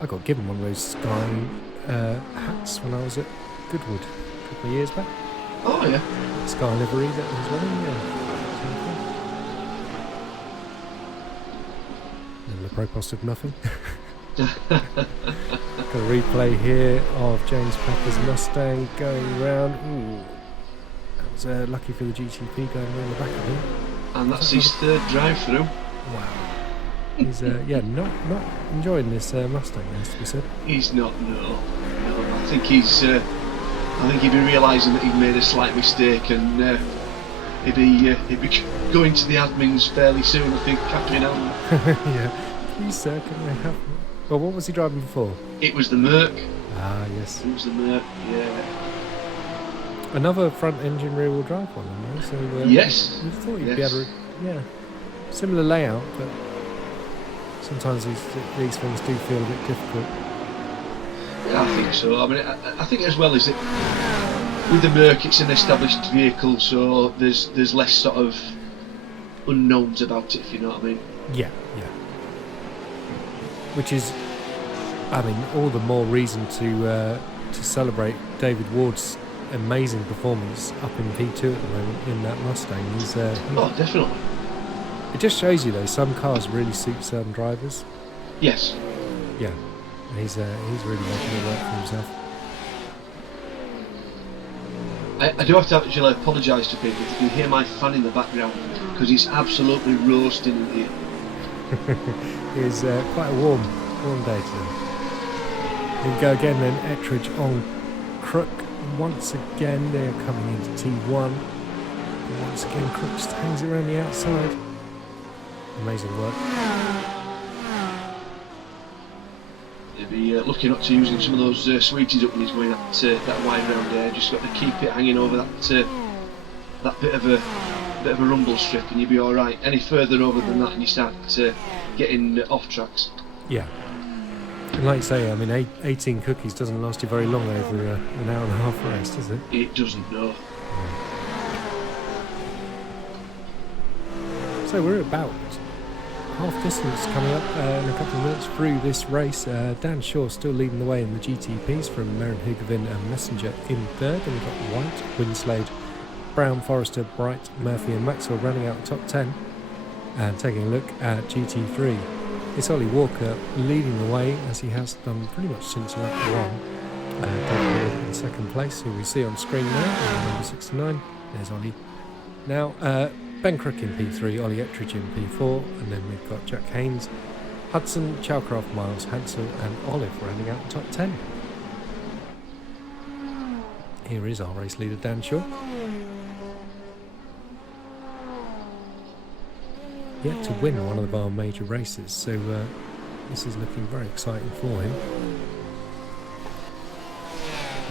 I got given one of those Sky hats when I was at Goodwood a couple of years back. Oh yeah. Sky livery that was running, yeah. And the propost of nothing. Got a replay here of James Pepper's Mustang going round. Ooh, that was lucky for the GTP going around the back of him. And that's his third drive-through. Wow. He's not enjoying this Mustang, has to be said. He's not. No. I think he'd be realising that he'd made a slight mistake, and he'd be going to the admins fairly soon. I think, Captain Allen. Yeah. Please, sir, can I have? Well, what was he driving before? It was the Merc. Ah, yes. It was the Merc. Yeah. Another front-engine rear-wheel drive one, though. So yes. You thought you'd be able to, similar layout, but sometimes these things do feel a bit difficult. Yeah, I think so. I mean, I think as well as it with the Merc, it's an established vehicle, so there's less sort of unknowns about it, if you know what I mean. Yeah. Which is, I mean, all the more reason to celebrate David Ward's amazing performance up in P2 at the moment in that Mustang. Oh, definitely. It just shows you though, some cars really suit certain drivers. Yes. Yeah. And he's really making it work for himself. I do have to actually apologise to people if you can hear my fan in the background, because he's absolutely roasting in here. It's quite a warm day today. Here we go again then, Ettridge on Crook. Once again they're coming into T1. And once again Crook just hangs around the outside. Amazing work. He'll be looking up to using some of those sweeties up when he's going that wide round there. Just got to keep it hanging over that bit of a rumble strip, and you'll be all right. Any further over than that, and you start getting off tracks. Yeah. And like you say, I mean, 18 cookies doesn't last you very long over an hour and a half race, does it? It doesn't, no. So we're about half distance coming up in a couple of minutes through this race. Dan Shaw still leading the way in the GTPs from Merijn, Hoogeveen and Messenger in third. And we've got White, Winslade, Brown, Forrester, Bright, Murphy and Maxwell running out the top 10. And taking a look at GT3, it's Ollie Walker leading the way, as he has done pretty much since lap 1. David in second place, who we see on screen now, number 69. There's Ollie. Now, Ben Crook in P3, Ollie Ettridge in P4, and then we've got Jack Haynes, Hudson, Chalcraft, Miles, Hansel and Olive rounding out the top 10. Here is our race leader, Dan Shaw. Yet to win one of our major races, so this is looking very exciting for him.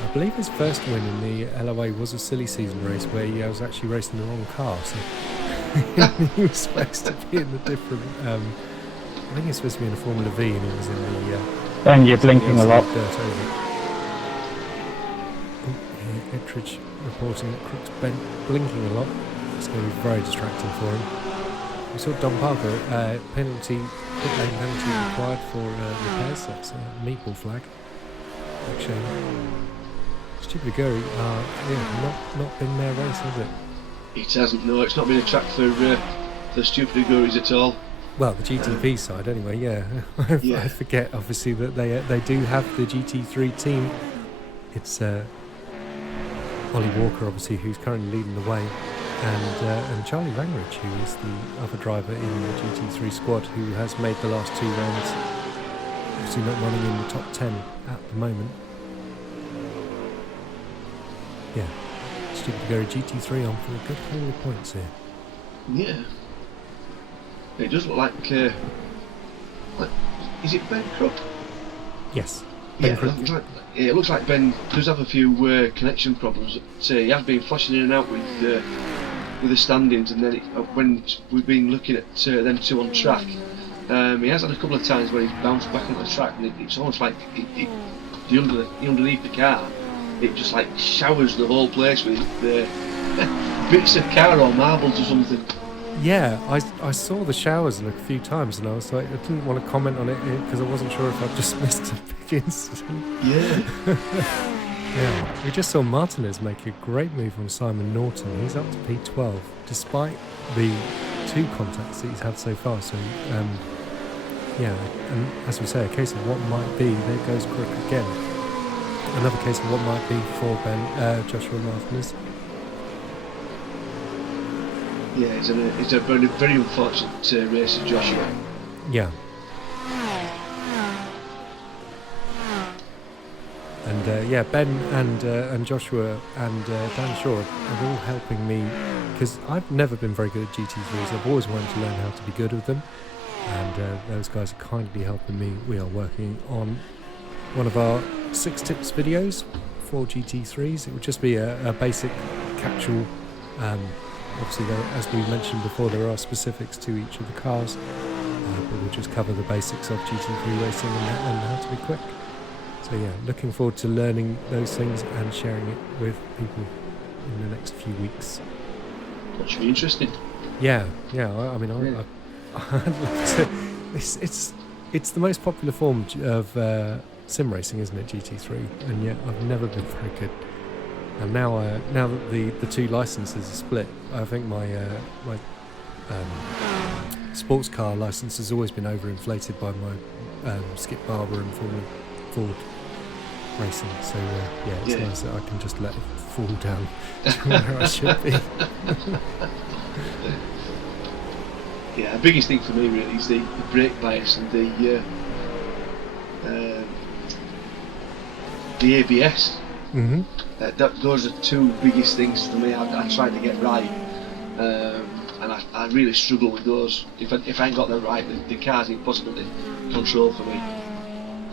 I believe his first win in the LOA was a silly season race where he was actually racing the wrong car, so he was supposed to be in the different, I think he was supposed to be in a Formula V and he was in the... Ben, you're blinking a lot. Dirt over. Ettridge reporting that Crook's blinking a lot. It's going to be very distracting for him. We saw Don Parker, pit lane penalty required for repairs. That's a meatball flag. Big shame. Stupid Gurry, not been their race, has it? It hasn't, no, it's not been a track for Stupid Gurries at all. Well, the GTP side anyway, yeah. I forget obviously that they do have the GT3 team. It's Ollie Walker obviously who's currently leading the way, and Charlie Langridge who is the other driver in the GT3 squad who has made the last 2 rounds, obviously not running in the top 10 at the moment. Yeah, Stupid Gary GT3 on for a good haul of points here. Yeah. It does look like is it Ben Crook? Yes. Yeah, it looks like Ben does have a few connection problems. He has been flashing in and out with the standings, and then when we've been looking at them two on track, he has had a couple of times where he's bounced back on the track, and it's almost like underneath the car, it just like showers the whole place with bits of car or marbles or something. Yeah, I saw the showers a few times and I was like, I didn't want to comment on it because I wasn't sure if I'd just missed a big incident. Yeah. Yeah, we just saw Martinez make a great move on Simon Norton. He's up to P12 despite the 2 contacts that he's had so far. So, yeah, and as we say, a case of what might be, there goes Crook again. Another case of what might be for Joshua Martinez. Yeah, it's a very, very unfortunate race for Joshua. Yeah. And yeah, Ben and Joshua and Dan Shaw are all helping me because I've never been very good at GT3s. I've always wanted to learn how to be good with them, and those guys are kindly helping me. We are working on one of our 6 tips videos for GT3s. It would just be a basic capsule. Obviously, as we mentioned before, there are specifics to each of the cars, but we'll just cover the basics of GT3 racing and how to be quick. So yeah, looking forward to learning those things and sharing it with people in the next few weeks. That should be interesting. Yeah. I mean, I'd love to. It's the most popular form of sim racing, isn't it? GT3, and yet I've never been very good. And now that the 2 licenses are split, I think my sports car license has always been overinflated by my Skip Barber and Ford racing. So yeah, it's nice that I can just let it fall down to where I should be. Yeah, the biggest thing for me really is the brake bias and the ABS. Mm-hmm. Those are 2 biggest things for me. I try to get right, and I really struggle with those. If I ain't got them right, the car's impossible to control for me.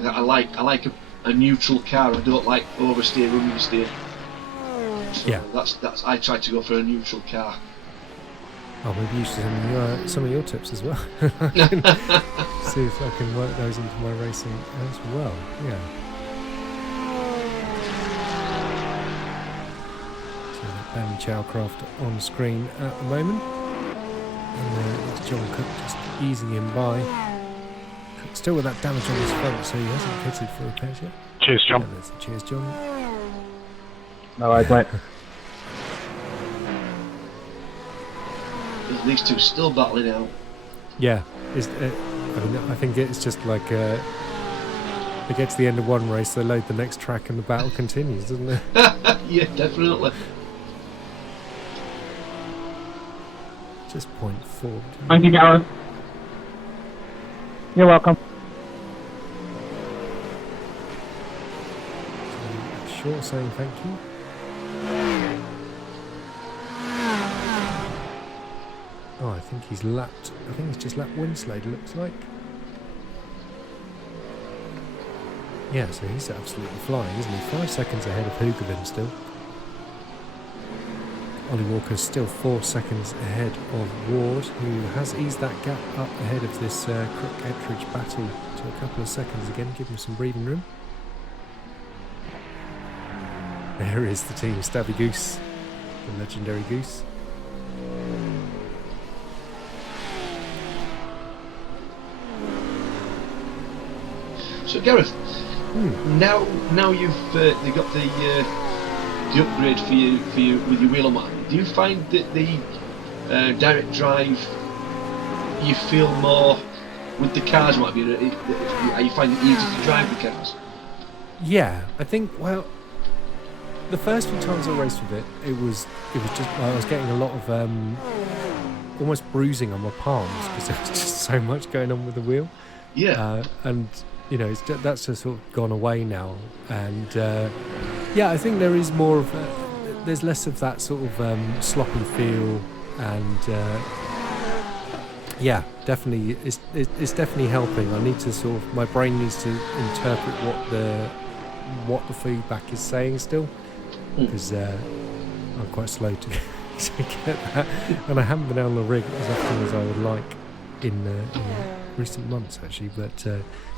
I like a neutral car. I don't like oversteer, understeer. So yeah, that's. I try to go for a neutral car. I'll maybe use some of your tips as well. See if I can work those into my racing as well. Yeah. Ben Chalcraft on screen at the moment, and it's John Cook just easing him by. Cook still with that damage on his front, so he hasn't kitted for repairs yet. Cheers, John. Cheers, John. No worries, mate. These 2 still battling out. Yeah, I think it's just like they get to the end of one race, they load the next track, and the battle continues, doesn't it? Yeah, definitely. Just point forward. Thank you, Gareth. You're welcome. Short saying thank you. Oh, I think he's lapped. I think he's just lapped Winslade, looks like. Yeah, so he's absolutely flying, isn't he? 5 seconds ahead of Hoogeveen still. Ollie Walker's still 4 seconds ahead of Ward, who has eased that gap up ahead of this Crook Ettridge battle to a couple of seconds again, give him some breathing room. There is the team, Stabby Goose, the legendary Goose. So Gareth, now you've they got the upgrade for you with your wheel on line. Do you find that the direct drive you feel more with the cars? Might be. Are you finding it easier to drive the cars? Yeah, I think. Well, the first few times I raced with it, it was just I was getting a lot of almost bruising on my palms because there was just so much going on with the wheel. Yeah, and you know that's just sort of gone away now, and yeah, I think there is more of there's less of that sort of sloppy feel, and yeah, definitely it's definitely helping. I need to sort of my brain needs to interpret what the feedback is saying still, because I'm quite slow to get that, and I haven't been on the rig as often as I would like in recent months actually, but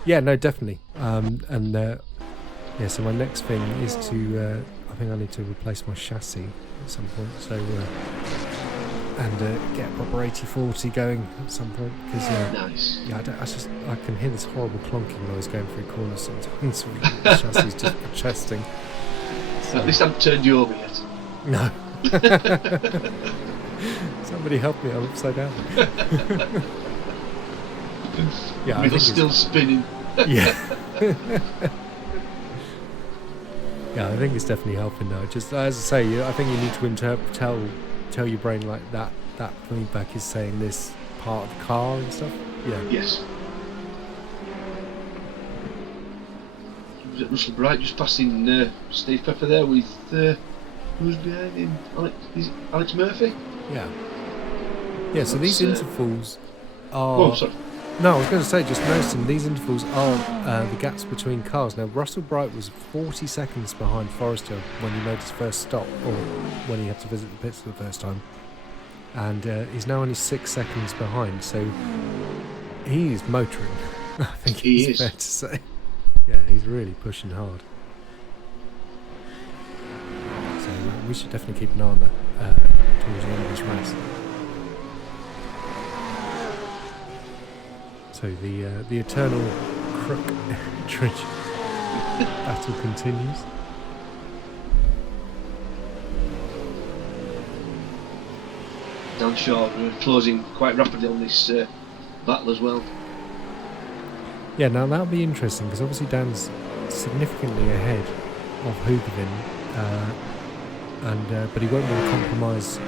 yeah, no, definitely, and yeah, so my next thing is to I think I need to replace my chassis at some point, so and get a proper 80/40 going at some point, because nice. yeah, I can hear this horrible clonking noise going through corners sometimes. The chassis is just protesting. So. At least I haven't turned you over yet. No. Somebody help me, I'm upside down. Yeah, Wheel's still spinning. Yeah. Yeah, I think it's definitely helping now. Just as I say, I think you need to tell your brain like that feedback is saying this part of the car and stuff. Yeah. Yes. Was it Russell Bright just passing Steve Pepper there with who's behind him? Alex Murphy? Yeah. Yeah, so these intervals are... Oh, sorry. No, I was going to say, just noticing, these intervals are the gaps between cars. Now, Russell Bright was 40 seconds behind Forrester when he made his first stop, or when he had to visit the pits for the first time. And he's now only 6 seconds behind, so he is motoring, I think he it's is. fair to say. Yeah, he's really pushing hard. So we should definitely keep an eye on that towards the end of this race. So the eternal Crook Ettridge battle continues. Dan Shaw closing quite rapidly on this battle as well. Yeah, now that'll be interesting because obviously Dan's significantly ahead of Hoogeveen, but he won't want to compromise the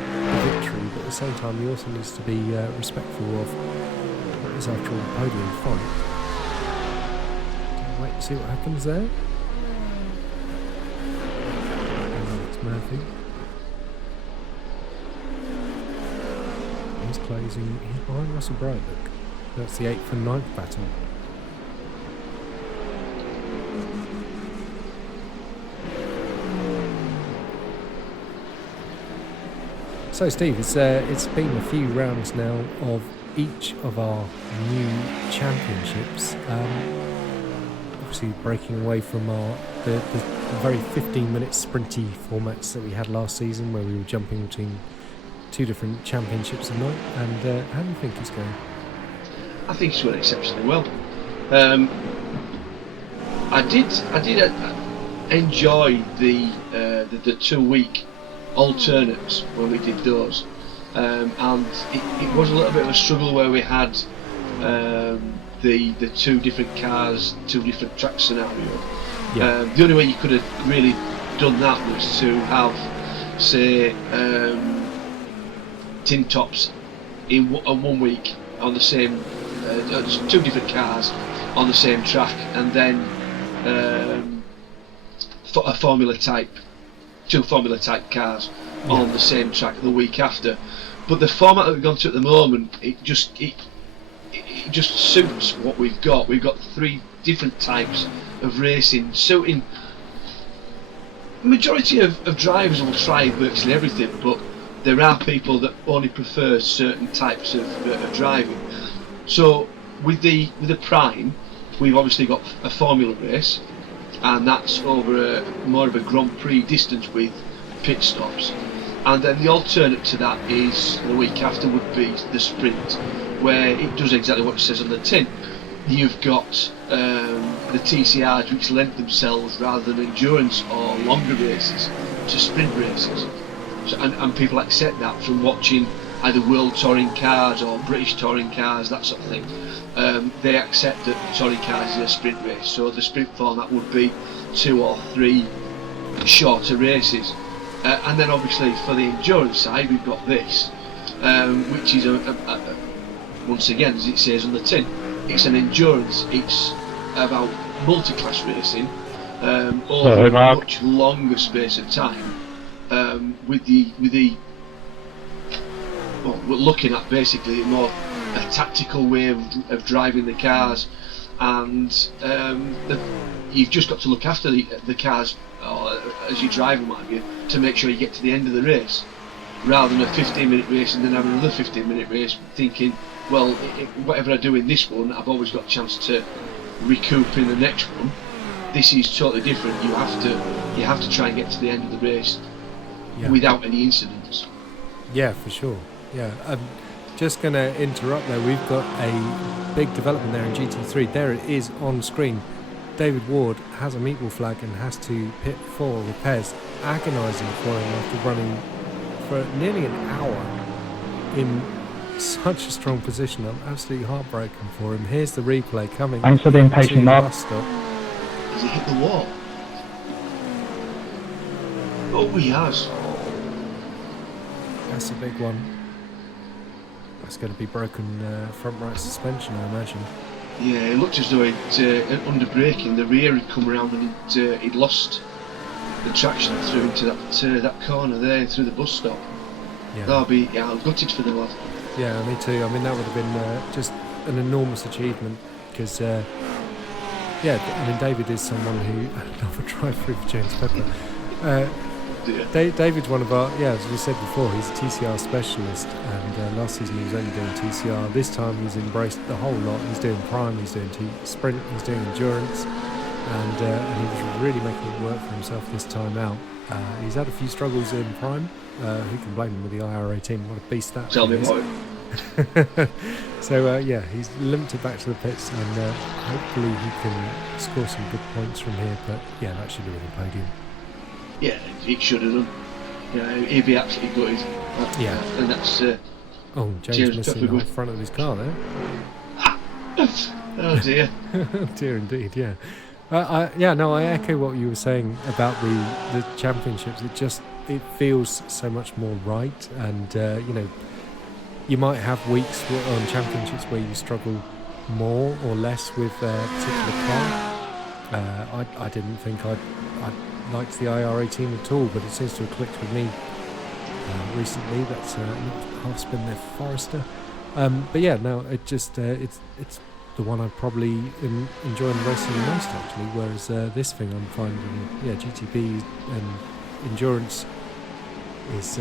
victory. But at the same time, he also needs to be respectful of what is after all a podium fight. Wait and see what happens there. Alex Murphy. He's closing. He's behind Russell Bright. Look, that's the 8th and 9th battle. So Steve, it's been a few rounds now of each of our new championships. Obviously breaking away from the very 15-minute sprinty formats that we had last season, where we were jumping between 2 different championships a night. And how do you think it's going? I think it's going exceptionally well. I did enjoy the 2-week alternates when we did those, and it was a little bit of a struggle where we had the 2 different cars, 2 different track scenario. Yeah. The only way you could have really done that was to have, say, tin tops in 1 week on the same, two different cars on the same track, and then a two Formula Type cars on the same track the week after. But the format that we've gone to at the moment, it just suits what we've got. We've got 3 different types of racing suiting. Majority of drivers will try virtually everything, but there are people that only prefer certain types of driving. So with the Prime, we've obviously got a formula race, and that's over more of a Grand Prix distance with pit stops. And then the alternate to that is the week after would be the sprint, where it does exactly what it says on the tin. You've got the TCRs, which lend themselves rather than endurance or longer races to sprint races. So, and people accept that from watching either World Touring Cars or British Touring Cars, that sort of thing. They accept that Touring Cars is a sprint race, so the sprint format would be 2 or 3 shorter races. And then obviously for the endurance side, we've got this, which is once again, as it says on the tin, it's an endurance. It's about multi-class racing over a much longer space of time. With the well, we're looking at basically more a tactical way of driving the cars, and you've just got to look after the cars as you drive them, what have you, to make sure you get to the end of the race, rather than a 15-minute race and then have another 15-minute race, thinking, well, whatever I do in this one, I've always got a chance to recoup in the next one. This is totally different. You have to try and get to the end of the race without any incidents. Yeah, for sure. Yeah, I'm just going to interrupt there. We've got a big development there in GT3. There it is on screen. David Ward has a meatball flag and has to pit for repairs. Agonising for him after running for nearly an hour in such a strong position. I'm absolutely heartbroken for him. Here's the replay coming. Thanks for being patient, Mark. Has he hit the wall? Oh, he has. That's a big one. That's going to be broken front right suspension, I imagine. Yeah, it looked as though under braking, the rear had come around and he'd lost the traction through into that corner there, through the bus stop. Yeah. I'm gutted for the lad. Yeah, me too. I mean, that would have been just an enormous achievement because, David is someone who another drive-through for James Pepper. David's one of our, as we said before, he's a TCR specialist, and last season he was only doing TCR. This time he's embraced the whole lot. He's doing Prime, he's doing Sprint, he's doing Endurance, and he was really making it work for himself this time out. He's had a few struggles in Prime. Who can blame him with the IRA team? What a beast that Tell me is. about it. So he's limped it back to the pits, and hopefully he can score some good points from here. But yeah, that should have been a podium. Yeah, it should have done. Yeah, he'd be absolutely gutted. And that's James missing the whole front of his car there. Oh dear. Oh dear indeed. Yeah. I echo what you were saying about the championships. It feels so much more right, and you might have weeks on championships where you struggle more or less with a particular car. I didn't think I liked the IRA team at all, but it seems to have clicked with me recently. That's half spin there for Forrester. It's the one I probably am enjoying racing the most actually, whereas this thing I'm finding, GTB and Endurance is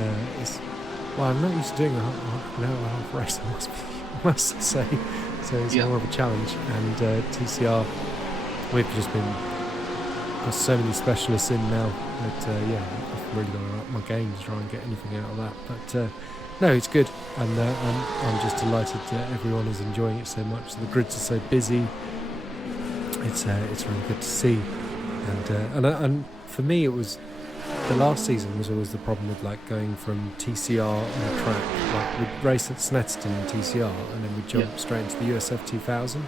well, I'm not used to doing an hour and a half race, I must say, so it's more of a challenge. And TCR, we've just got so many specialists in now that I've really got to up my game to try and get anything out of that. But no, it's good, and I'm just delighted that everyone is enjoying it so much. The grids are so busy. It's really good to see, and for me it was. The last season was always the problem with going from TCR on a track. We'd race at Snetterton in TCR and then we'd jump straight into the USF 2000,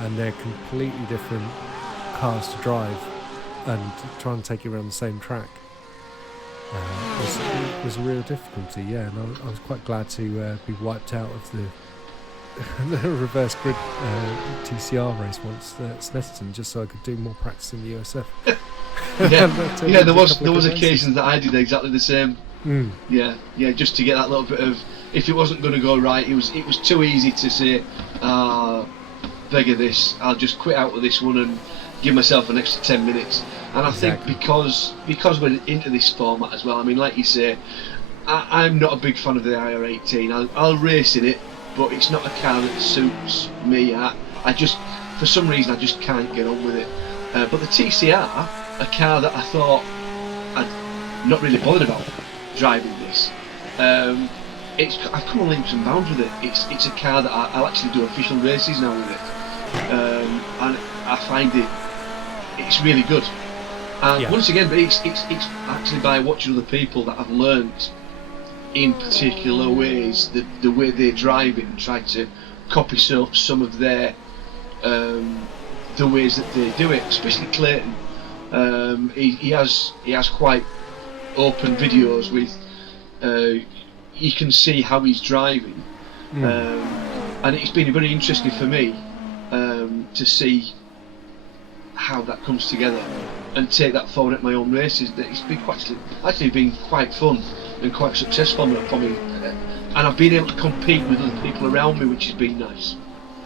and they're completely different cars to drive and try and take you around the same track. was a real difficulty. Yeah, and I was quite glad to be wiped out of the the reverse grid TCR race once at Snetterton, just so I could do more practice in the USF. Yeah, there was occasions that I did exactly the same. Mm. Yeah, just to get that little bit of, if it wasn't going to go right, it was too easy to say, beggar this, I'll just quit out of this one and give myself an extra 10 minutes. And I think because we're into this format as well, I mean, like you say, I'm not a big fan of the IR18. I'll race in it, but it's not a car that suits me. I just, for some reason, I just can't get on with it. But the TCR, a car that I thought I'd not really bothered about driving this. I've come on leaps and bounds with it. It's a car that I'll actually do official races now with it, and I find it's really good. And once again, but it's actually by watching other people that I've learnt in particular ways the way they drive it and try to copy some of their the ways that they do it. Especially Clayton, he has quite open videos with. You can see how he's driving, and it's been very interesting for me to see how that comes together and take that forward at my own races. It's been actually been quite fun and quite successful for me, and I've been able to compete with other people around me, which has been nice.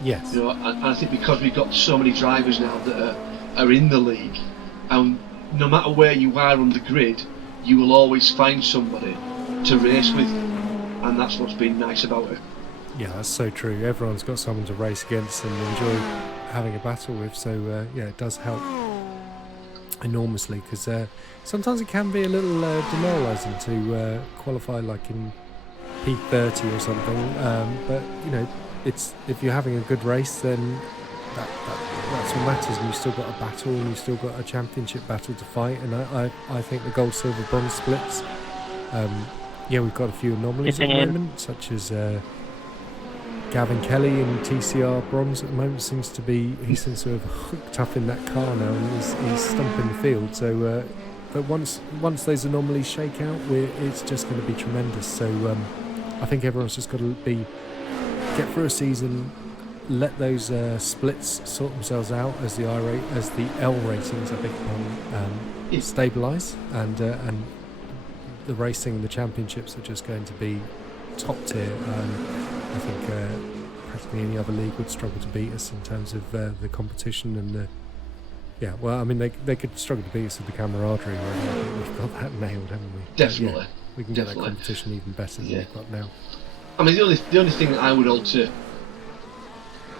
Yes. You know, and I think because we've got so many drivers now that are in the league, and no matter where you are on the grid, you will always find somebody to race with, and that's what's been nice about it. Yeah, that's so true. Everyone's got someone to race against and enjoy having a battle with, so it does help enormously, because sometimes it can be a little demoralising to qualify like in P30 or something, but you know, it's, if you're having a good race, then that's what matters, and you've still got a battle and you've still got a championship battle to fight. And I think the gold, silver, bronze splits, we've got a few anomalies at the moment, such as Gavin Kelly in TCR bronze at the moment seems to have hooked up in that car now, and he's stumping the field. So but once those anomalies shake out, it's just going to be tremendous. So I think everyone's just got to get through a season, let those splits sort themselves out as the L ratings, I beg your pardon, stabilise, and the racing and the championships are just going to be top tier. I think practically any other league would struggle to beat us in terms of the competition and I mean they could struggle to beat us with the camaraderie. I think we've got that nailed, haven't we? Definitely. We can get that competition even better than we've got now. I mean, the only thing that I would alter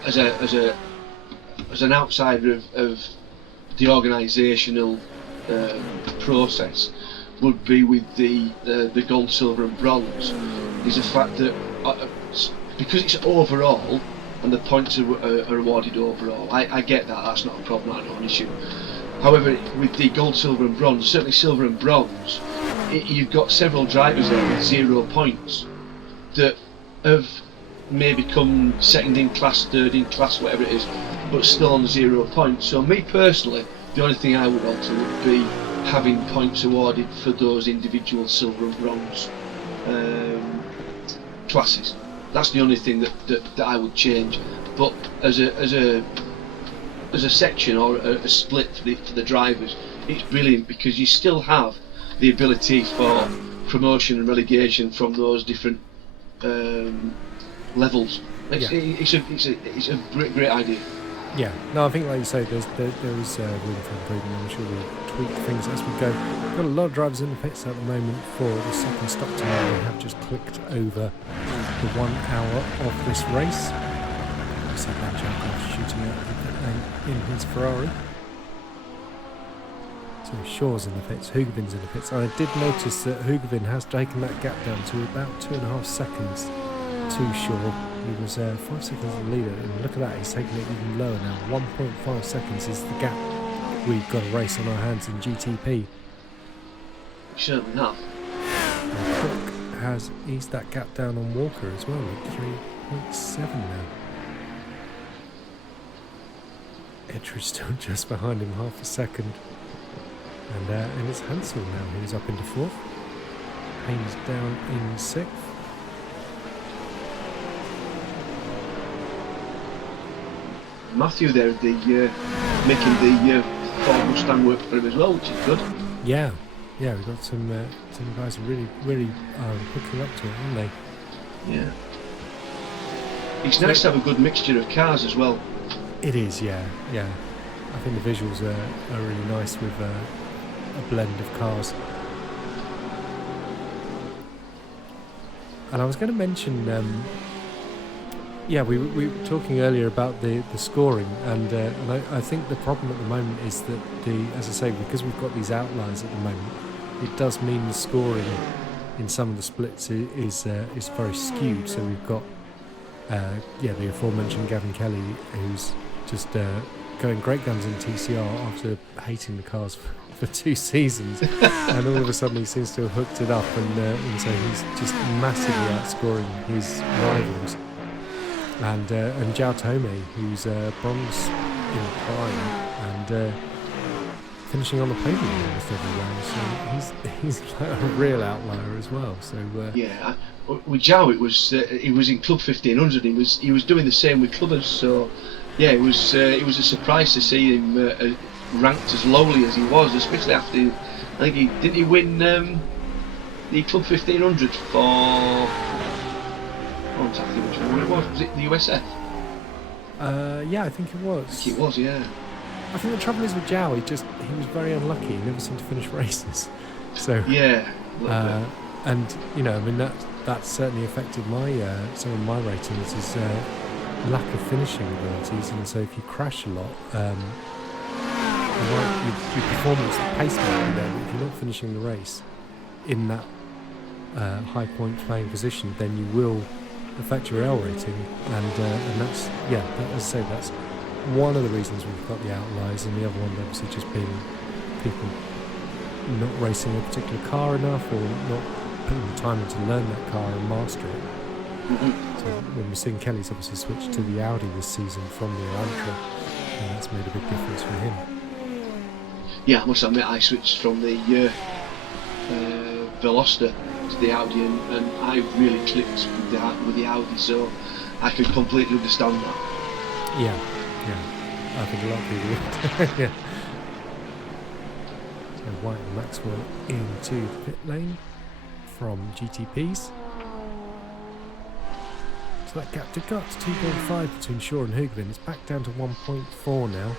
as an outsider of the organisational process would be with the gold, silver and bronze, is the fact that because it's overall and the points are awarded overall, I get that's not a problem, that's not an issue. However, with the gold, silver and bronze, certainly silver and bronze, you've got several drivers there with 0 points that have maybe come second in class, third in class, whatever it is, but still on 0 points. So me personally, the only thing I would alter would be having points awarded for those individual silver and bronze classes. That's the only thing that I would change. But as a section or a split for the drivers, it's brilliant, because you still have the ability for promotion and relegation from those different levels. It's a great idea. Yeah, no, I think like you say, there is room for improvement. I'm sure we'll tweak things as we go. We've got a lot of drivers in the pits at the moment for the second stop time. We have just clicked over the 1 hour of this race. We see that Gareth shooting out of the pit lane in his Ferrari. So Shaw's in the pits, Hoogeveen's in the pits. I did notice that Hoogeveen has taken that gap down to about 2.5 seconds to Shaw. He was 5 seconds in the leader, and look at that, he's taking it even lower now. 1.5 seconds is the gap. We've got a race on our hands in GTP. Certainly have. Crook has eased that gap down on Walker as well at 3.7 now. Edgeridge still just behind him, half a second. And it's Hansel now who's up into 4th. Haynes down in 6th. Matthew there, making the Ford Mustang work for him as well, which is good. Yeah, we've got some guys really hooking up to it, haven't they? Yeah. It's nice to have a good mixture of cars as well. It is, yeah. I think the visuals are really nice with a blend of cars. And I was going to mention, we were talking earlier about the scoring, and I think the problem at the moment is that as I say, because we've got these outliers at the moment, it does mean the scoring in some of the splits is very skewed. So we've got the aforementioned Gavin Kelly, who's just going great guns in TCR after hating the cars for 2 seasons, and all of a sudden he seems to have hooked it up, and so he's just massively outscoring his rivals. And Zhao Tome, who's bronze in prime and finishing on the podium almost every round, so he's like a real outlier as well. So with Zhao, he was in Club 1500. He was doing the same with clubbers. So it was a surprise to see him ranked as lowly as he was, especially after I think he win the Club 1500 for. I don't exactly which one it was. Was it the USF? I think it was. I think it was, yeah. I think the trouble is with Zhao, he was very unlucky. He never seemed to finish races. So yeah, and I mean that certainly affected some of my ratings is lack of finishing abilities, and so if you crash a lot, your performance, the pace might be there, but if you're not finishing the race in that high point playing position, then you will affect your L rating, and that's as I say, that's one of the reasons we've got the outliers, and the other one obviously just being people not racing a particular car enough, or not putting the time in to learn that car and master it. So when we're seeing Kelly's obviously switched to the Audi this season from the Elantra, and that's made a big difference for him. Yeah, I must admit I switched from the Veloster to the Audi, and I really clicked with the Audi, so I can completely understand that. Yeah, I think a lot of people would. Yeah. So White and Maxwell into the pit lane from GTPs. So that gap to cut to 2.5 between Shaw and Hoogeveen. It's back down to 1.4 now.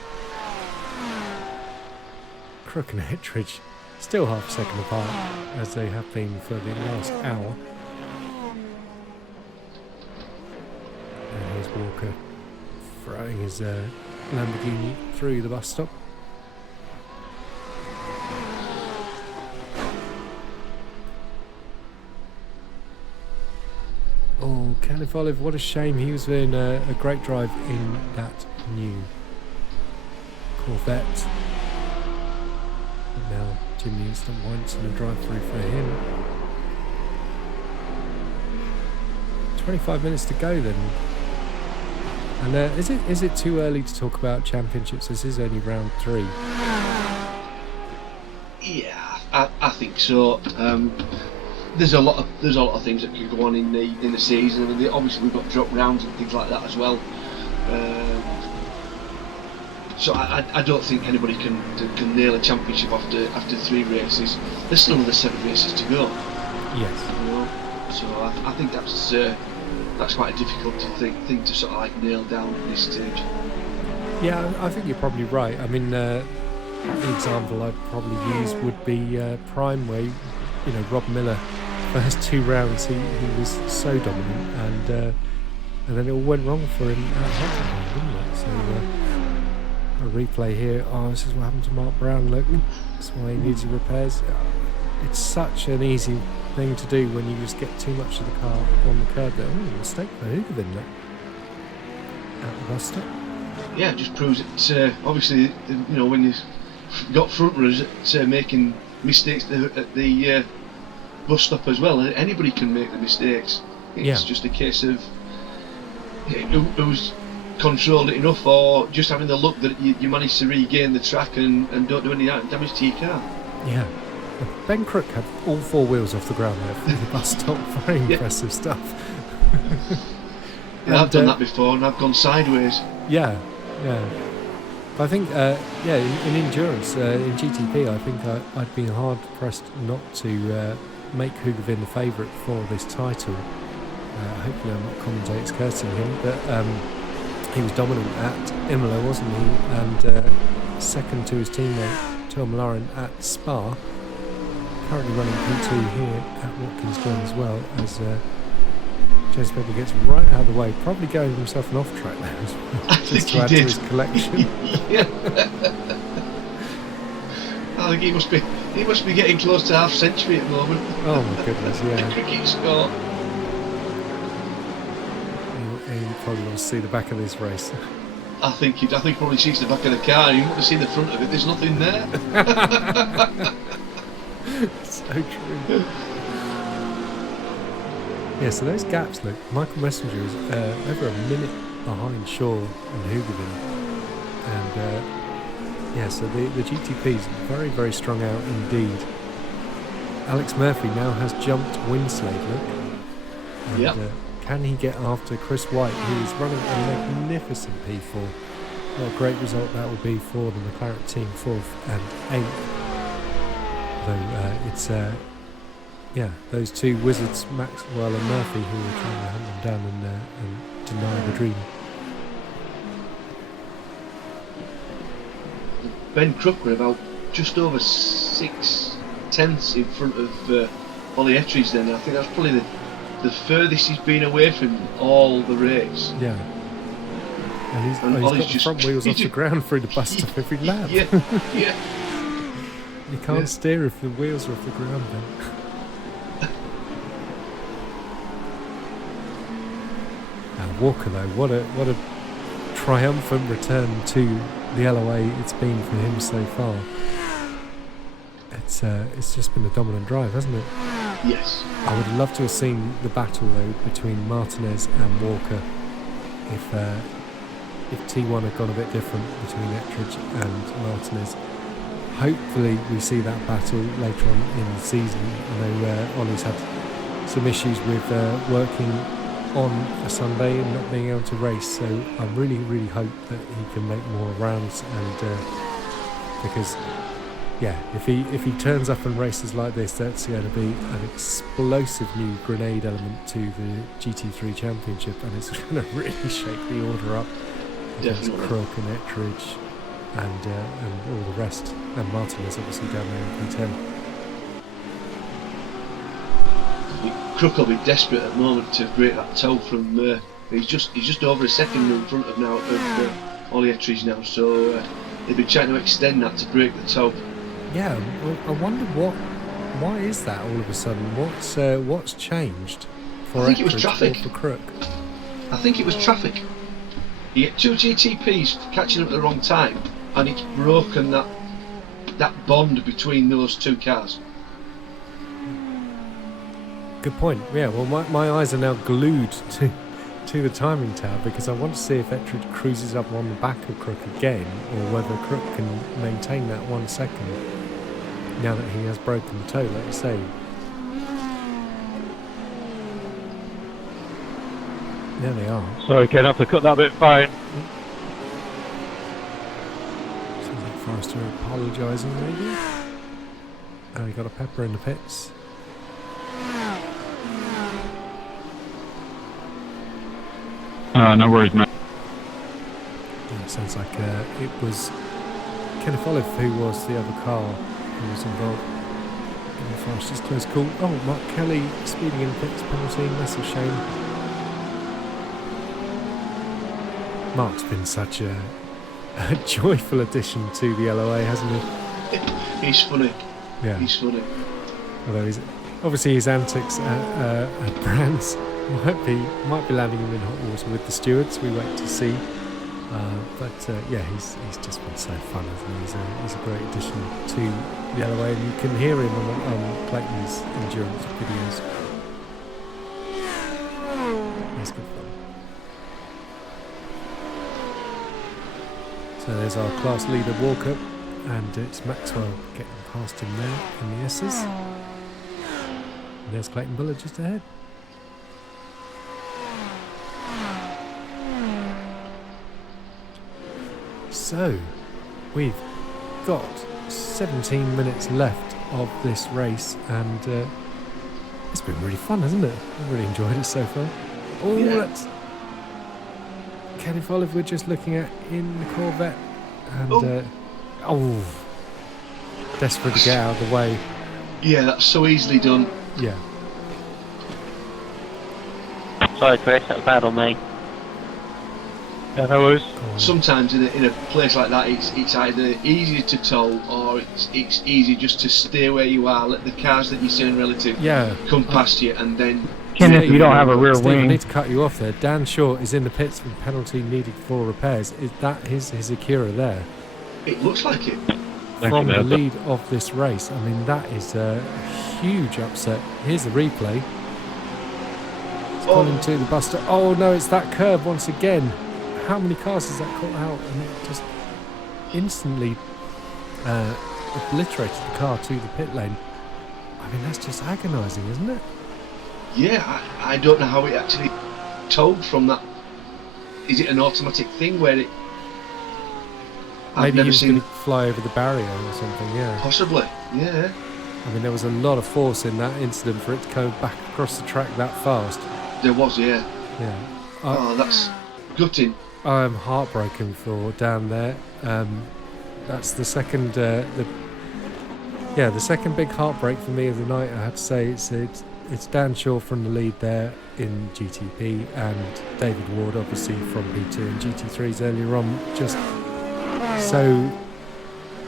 Crook and Ettridge still half a second apart, as they have been for the last hour. And here's Walker throwing his Lamborghini through the bus stop. Oh, Kenneth Olive, what a shame. He was doing a great drive in that new Corvette. And now Jimmy Instant wants and a drive through for him. 25 minutes to go then. And is it too early to talk about championships? This is only round 3. Yeah, I think so. There's a lot of things that could go on in the season. I mean, obviously we've got drop rounds and things like that as well. So I don't think anybody can nail a championship after 3 races. There's still another 7 races to go. Yes. You know? So I think that's quite a difficult thing to sort of like nail down at this stage. Yeah, I think you're probably right. I mean, the example I'd probably use would be Prime, where Rob Miller, first 2 rounds he was so dominant, and then it all went wrong for him at Hoogeveen, didn't it? So a replay here. Oh, this is what happened to Mark Brown. Look, that's why he needs repairs. It's such an easy thing to do when you just get too much of the car on the curb there. Oh, mistake for Hoogeveen, look. At the bus stop. Yeah, it just proves it. Obviously, when you've got front runners making mistakes at the bus stop as well, anybody can make the mistakes. It's just a case of who's controlled it enough, or just having the luck that you manage to regain the track and don't do any damage to your car. Yeah, Ben Crook had all 4 wheels off the ground there from the bus stop. Very impressive stuff. Yeah, I've done that before and I've gone sideways. Yeah. But I think, in endurance, in GTP, I think I'd be hard pressed not to make Hoogeveen the favourite for this title. Hopefully I'm not commentators cursing him, but he was dominant at Imola, wasn't he? And second to his teammate Tom Lauren at Spa. Currently running P2 here at Watkins Glen as well, as James Pepper gets right out of the way, probably going himself an off track there as well, just to add to his collection. Yeah. I think he must be getting close to half century at the moment. Oh my goodness, yeah. The cricket score. He probably wants to see the back of this race. I think he probably sees the back of the car. You want to see the front of it. There's nothing there. So true. Yeah, so those gaps, look, Michael Messenger is over a minute behind Shaw and Hoogeveen. And so the GTP is very, very strung out indeed. Alex Murphy now has jumped Winslade, look. And can he get after Chris White, who is running a magnificent P4? What a great result that will be for the McLaren team, 4th and 8th. Though it's those two wizards, Maxwell and Murphy, who are trying to hunt them down and deny the dream. Ben Crook were about just over 6/10 in front of Ollie Ettridge then. I think that's probably the furthest he's been away from all the race. Yeah. And he's got the front wheels off the ground through the bus stop every lap. Yeah. You can't steer if the wheels are off the ground then. Walker though, what a triumphant return to the LOA it's been for him so far. It's just been a dominant drive, hasn't it? Yes. I would love to have seen the battle though between Martinez and Walker if T1 had gone a bit different between Ettridge and Martinez. Hopefully we see that battle later on in the season. I know Ollie's had some issues with working on a Sunday and not being able to race, so I really, really hope that he can make more rounds, and because if he turns up and races like this, that's going to be an explosive new grenade element to the GT3 Championship, and it's going to really shake the order up against Crook and Ettridge and all the rest, and Martinez obviously down there in P10. Crook will be desperate at the moment to break that toe from. He's just over a second in front of now of Ollie Ettridge now, so they've been trying to extend that to break the toe. Yeah, well, I wonder why is that all of a sudden? What's changed for I think it was Ettridge traffic. or for Crook? I think it was traffic. You get 2 GTPs catching up at the wrong time, and it's broken that bond between those 2 cars. Good point. Yeah, well, my eyes are now glued to the timing tower, because I want to see if Ettridge cruises up on the back of Crook again, or whether Crook can maintain that 1 second now that he has broken the toe, like you say. There they are. Sorry, Ken, I have to cut that bit fine. Sounds like Forrester apologising, maybe. Oh, we got a Pepper in the pits. No worries, mate. It sounds like it was Kenneth Olive who was the other car who was involved in the Forrester's close call. Oh, Mark Kelly speeding in pits, penalty, massive shame. Mark's been such a joyful addition to the LOA, hasn't he? He's funny. Yeah. He's funny. Although obviously his antics at Brands might be landing him in hot water with the stewards. We wait to see. He's just been so fun, hasn't he? He's a great addition to the LOA, and you can hear him on Clayton's endurance videos. He's good fun. So there's our class leader Walker, and it's Maxwell getting past him there in the S's. And there's Clayton Bullard just ahead. So, we've got 17 minutes left of this race, and it's been really fun, hasn't it? I've really enjoyed it so far. Oh, Yeah. that's Kenneth Olive we're just looking at in the Corvette, and desperate to get out of the way. Yeah, that's so easily done. Yeah. Sorry, Chris, that was bad on me. Yeah, no worries. Go on. Sometimes in a place like that, it's either easier to tow or it's easy just to stay where you are, let the cars that you see in relative Yeah. come past you, and then Kenneth, you don't have a rear Steve, I wing. need to cut you off there. Dan Short is in the pits with penalty needed for repairs. Is that his Acura there? it looks like it. From the Thanks, lead of this race? I mean, that is a huge upset. Here's the replay. It's gone into the Buster. Oh no, it's that curve once again. How many cars has that caught out? And it just instantly obliterated the car to the pit lane. I mean, that's just agonising, isn't it? Yeah, I don't know how it actually towed from that. Is it an automatic thing where it? I've Maybe he never was seen. going to fly over the barrier or something, yeah. Possibly, yeah. I mean, there was a lot of force in that incident for it to go back across the track that fast. There was, yeah. Yeah. Oh, that's gutting. I'm heartbroken for Dan there. That's the second, the second big heartbreak for me of the night. I have to say it's Dan Shaw from the lead there in GTP, and David Ward obviously from P2 and GT3s earlier on. Just so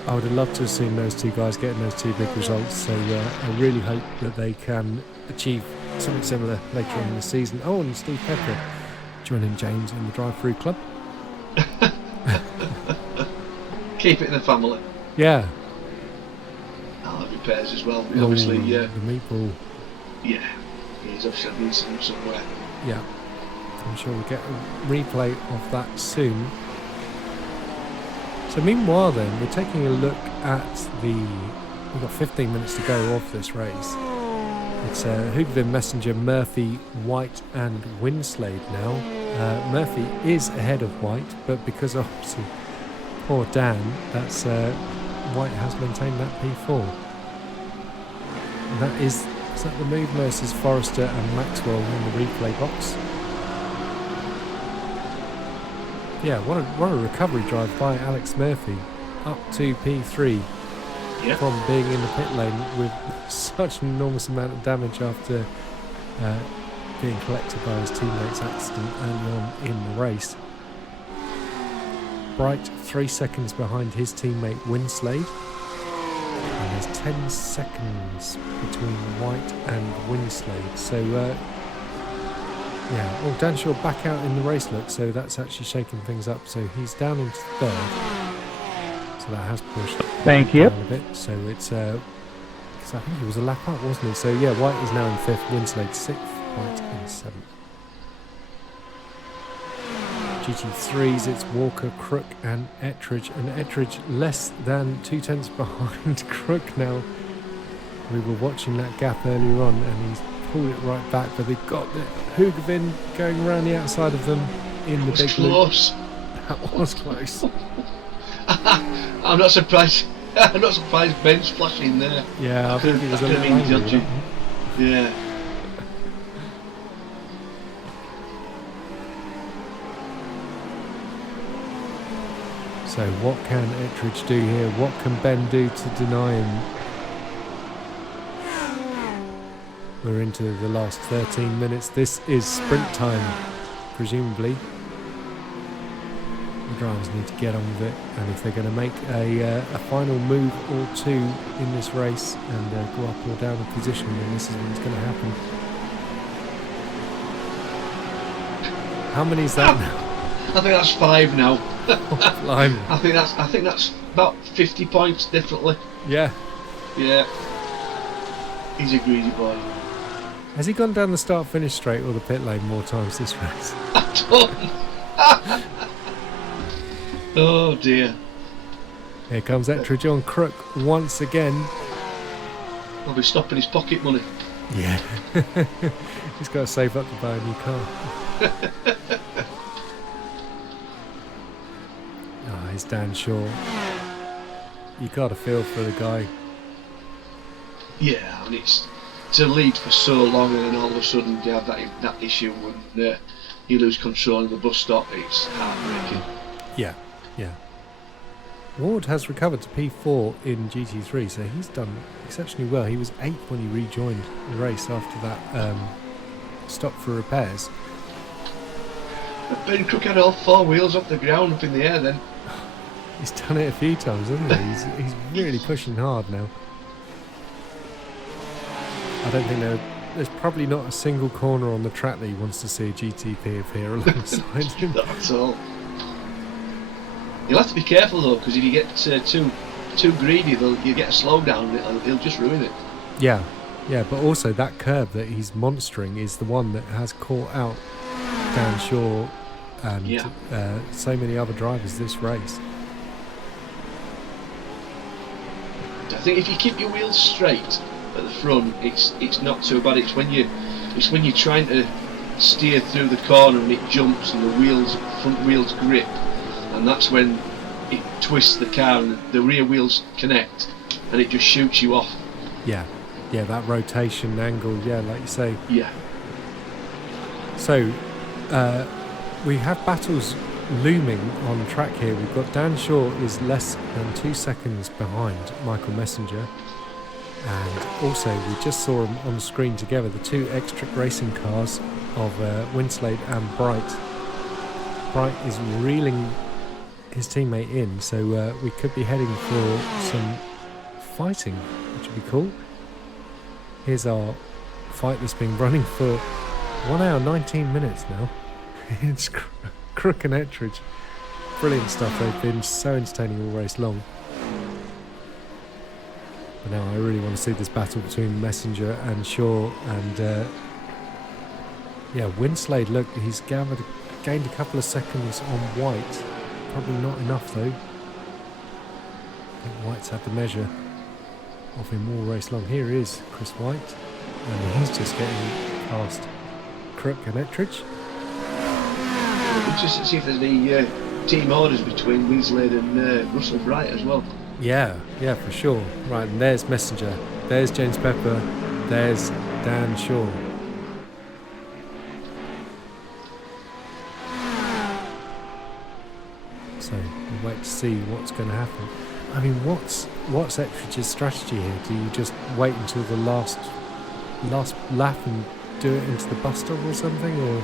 I would have loved to have seen those two guys getting those two big results. So I really hope that they can achieve something similar later on in the season. Oh, and Steve Pepper joining James in the drive-through club. Keep it in the family. Yeah. I'll have repairs as well. Oh, Obviously, the meatball. yeah. He's obviously needs some somewhere. Yeah. I'm sure we'll get a replay of that soon. So meanwhile then, we're taking a look at we've got 15 minutes to go of this race. It's Hoogeveen Messenger, Murphy, White and Winslade now. Murphy is ahead of White, but because obviously poor Dan, that's White has maintained that P4. And that is that the move versus Forrester and Maxwell in the replay box. Yeah, what a recovery drive by Alex Murphy up to P3 from being in the pit lane with such an enormous amount of damage after being collected by his teammate's accident early on in the race. Bright 3 seconds behind his teammate Winslade, and there's 10 seconds between White and Winslade. So Dan Shaw back out in the race look, so that's actually shaking things up. So he's down into third, so that has pushed Thank you. down a bit. So it's because I think he was a lap up, wasn't he? So yeah, White is now in fifth, Winslade sixth, White in seventh. GT3s, it's Walker, Crook and Ettridge, and Ettridge less than 2/10 behind Crook now. We were watching that gap earlier on, and he's pulled it right back, but they've got the Hoogeveen going around the outside of them in the big close. loop. That was close. I'm not surprised. I'm not surprised Ben's flashing there. Yeah, I think he was a That little could have been angry with judgy. that one. Yeah. So what can Ettridge do here? What can Ben do to deny him? We're into the last 13 minutes. This is sprint time, presumably. The drivers need to get on with it, and if they're going to make a final move or two in this race and go up or down a position, then this is what's going to happen. How many is that now? I think that's 5 now. Blimey. I think that's about 50 points, definitely. Yeah. Yeah. He's a greedy boy. Has he gone down the start-finish straight or the pit lane more times this race? I don't. Oh dear. Here comes Ettridge on Crook once again. He'll be stopping his pocket money. Yeah. He's got to save up to buy a new car. He's Dan Shaw. You got to feel for the guy. Yeah, and it's to lead for so long, and then all of a sudden you have that issue when you lose control of the bus stop. It's heartbreaking. Yeah. Ward has recovered to P4 in GT3, so he's done exceptionally well. He was 8th when he rejoined the race after that stop for repairs. But Ben Crook had all 4 wheels off the ground up in the air then. He's done it a few times, hasn't he? He's really pushing hard now. I don't think there's probably not a single corner on the track that he wants to see a GTP appear alongside him. Not at all. You'll have to be careful though, because if you get too greedy, you get a slowdown and he'll just ruin it. Yeah, but also that curb that he's monstering is the one that has caught out Dan Shaw and so many other drivers this race. I think if you keep your wheels straight at the front, it's not too bad. It's when you're trying to steer through the corner and it jumps and the front wheels grip, and that's when it twists the car and the rear wheels connect and it just shoots you off. Yeah, that rotation angle, like you say. Yeah. So we have battles looming on track here. We've got Dan Shaw is less than 2 seconds behind Michael Messenger, and also we just saw them on screen together, the 2 X-Trick racing cars of Winslade and Bright. Bright is reeling his teammate in, so we could be heading for some fighting, which would be cool. Here's our fight that's been running for 1 hour 19 minutes now. It's Crook and Ettridge. Brilliant stuff. They've been so entertaining all race long. But now I really want to see this battle between Messenger and Shaw. And Winslade, look, he's gained a couple of seconds on White. Probably not enough though. I think White's had the measure of him all race long. Here is Chris White, and he's just getting past Crook and Ettridge. Just to see if there's any team orders between Winslade and Russell Bright as well. Yeah, for sure. Right, and there's Messenger, there's James Pepper, there's Dan Shaw. So we'll wait to see what's going to happen. I mean, what's Ettridge's strategy here? Do you just wait until the last lap and do it into the bus stop or something, or?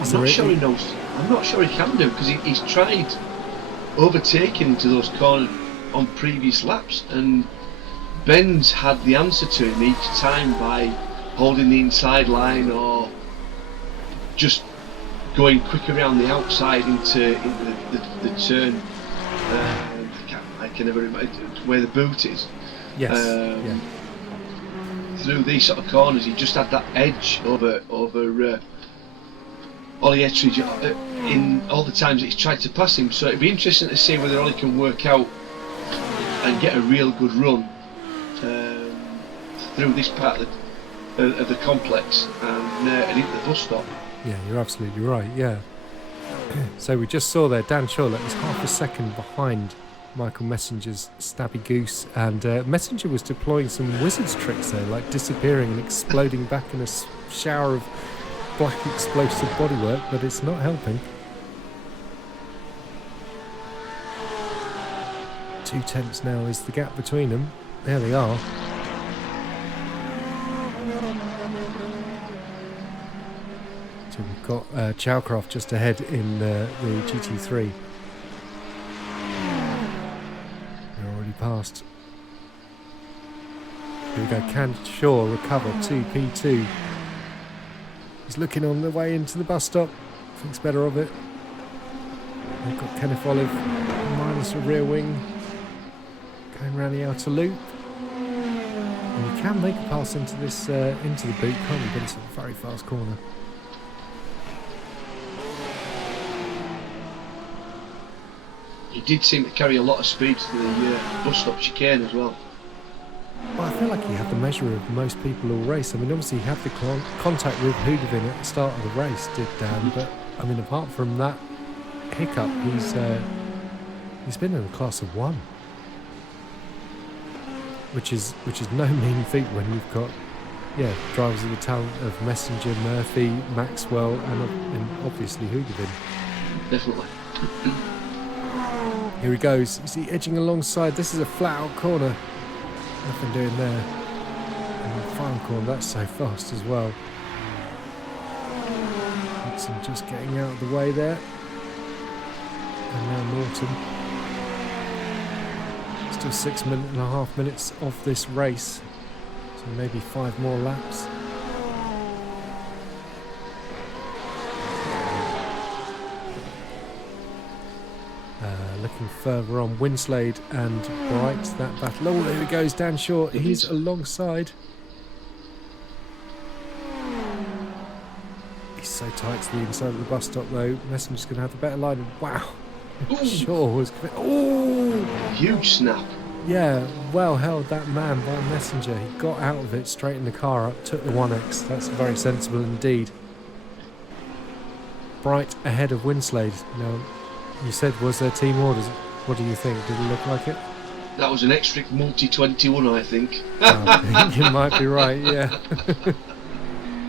I'm not sure he knows. I'm not sure he can do, because he's tried overtaking into those corners on previous laps, and Ben's had the answer to him each time by holding the inside line or just going quick around the outside into the turn. I can never remember where the boot is. Yes. Through these sort of corners, he just had that edge over Ollie Ettridge in all the times that he's tried to pass him. So it'd be interesting to see whether Ollie can work out and get a real good run through this part of the complex and into the bus stop. Yeah, you're absolutely right. Yeah. So we just saw there Dan Charlotte was half a second behind Michael Messenger's Stabby Goose, and Messenger was deploying some wizard's tricks there, like disappearing and exploding back in a shower of black explosive bodywork, but it's not helping. 2 tenths now is the gap between them. There they are. So we've got Chowcroft just ahead in the GT3. They're already past. Here we go, can Shaw recover to P2? He's looking on the way into the bus stop, thinks better of it. We've got Kenneth Olive minus a rear wing, going around the outer loop. And you can make a pass into this into the boot, can't you? But it's a very fast corner. He did seem to carry a lot of speed to the bus stop chicane as well. Well, I feel like he had the measure of most people all race. I mean, obviously he had the contact with Hoogeveen at the start of the race, did Dan, but I mean, apart from that hiccup, he's been in a class of 1. Which is no mean feat when you've got drivers of the talent of Messenger, Murphy, Maxwell, and obviously Hoogeveen. Definitely. Here he goes. Is he edging alongside? This is a flat out corner. Nothing doing there. And the final corner, that's so fast as well. Hudson just getting out of the way there. And now Norton. Still 6.5 minutes of this race, so maybe 5 more laps. Looking further on, Winslade and Bright, that battle. Oh, there he goes, Dan Short, he's alongside. He's so tight to the inside of the bus stop though. Messenger's going to have the better line. Wow. Sure was. Oh, huge snap. Yeah, well held that man by Messenger. He got out of it, straightened the car up, took the 1X. That's very sensible indeed. Bright ahead of Winslade. Now, you said was there team orders? What do you think? Did it look like it? That was an extra multi-21, I think. I think you might be right. Yeah.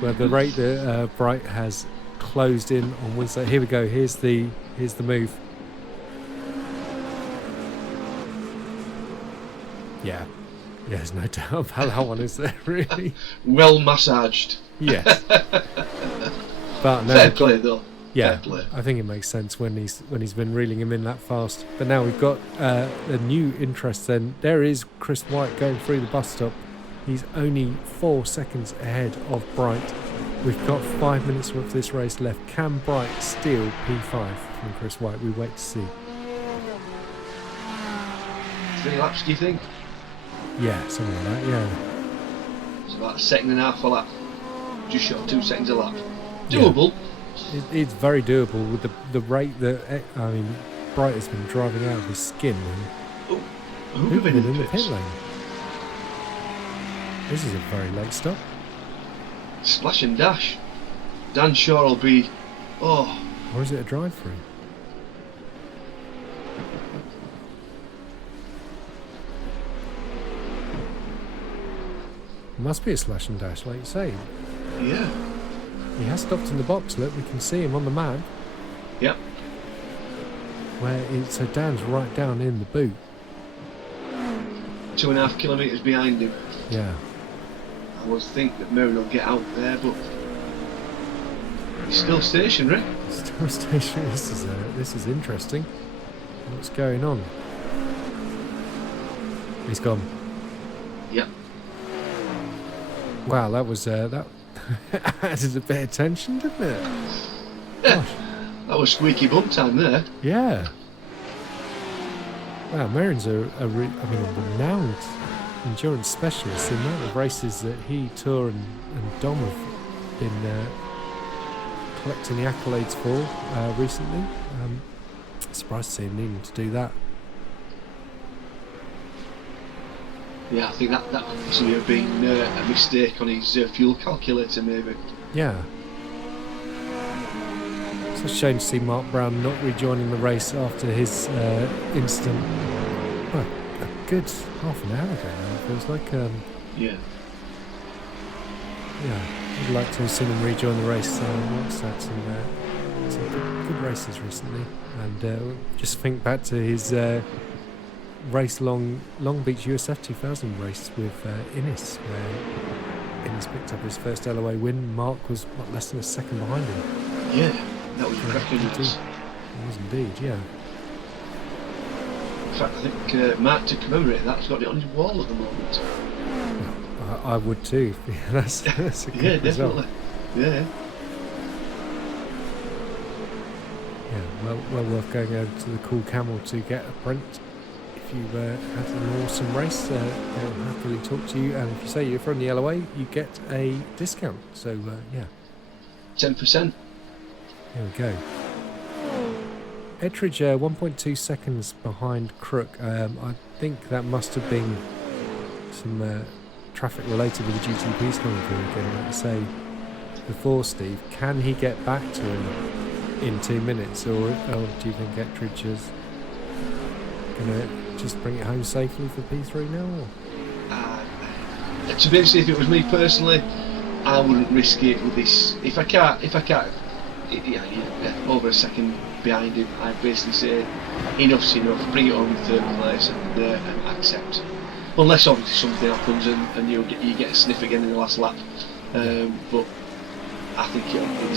Well, the rate that Bright has closed in on Winslade. Here we go. Here's the move. Yeah, there's no doubt about that one, is there, really? Well massaged. Yes. But no, fair play, though. Yeah, fair play. I think it makes sense when he's been reeling him in that fast. But now we've got a new interest then. There is Chris White going through the bus stop. He's only 4 seconds ahead of Bright. We've got 5 minutes of this race left. Can Bright steal P5 from Chris White? We wait to see. 3 laps, do you think? Yeah, something like that, yeah. It's about 1.5 seconds a lap. Just short of 2 seconds a lap. Doable. Yeah. It's very doable with the rate that, I mean, Bright has been driving out of his skin. Oh, Hoogeveen in the pit lane. This is a very late stop. Splash and dash. Dan Shaw will be... Oh. Or is it a drive-through? Must be a slash and dash, like you say. Yeah. He has stopped in the box, look, we can see him on the map. Yep. So Dan's right down in the boot. 2.5 kilometres behind him. Yeah. I always think that Merijn will get out there, but he's still stationary. Still stationary. This is interesting. What's going on? He's gone. Yep. Wow, that was that added a bit of tension, didn't it? Yeah. That was squeaky bum time there. Yeah. Wow, Merrijn's a renowned endurance specialist. The amount of races that he, Tour and Dom have been collecting the accolades for recently. Surprised to see him needing to do that. Yeah, I think that possibly have been a mistake on his fuel calculator, maybe. Yeah. It's a shame to see Mark Brown not rejoining the race after his incident. Well, a good half an hour ago now, it feels like. Yeah. Yeah, I'd like to have seen him rejoin the race. Mark's had some good races recently. And just think back to his race Long Beach USF 2000 race with Innes, where Innes picked up his first LOA win. Mark was less than a second behind him. Yeah, that was cracking. It was indeed, yeah. In fact, I think Mark, to commemorate that, has got it on his wall at the moment. I would too. That's a good result. Definitely. Yeah. Yeah, well worth going over to the Cool Camel to get a print. If you had an awesome race, they'll happily talk to you, and if you say you're from the LOA, you get a discount. So yeah, 10%. Here we go. Ettridge 1.2 seconds behind Crook. I think that must have been some traffic related with the GTPs coming through again. Like I say before, Steve, can he get back to him in 2 minutes, or do you think Ettridge is going to just bring it home safely for P3 now? To be honest, if it was me personally, I wouldn't risk it with this. If I can't, over a second behind him, I'd basically say enough's enough. Bring it home in third place and accept. Unless obviously something happens and you get a sniff again in the last lap. But I think it'll be the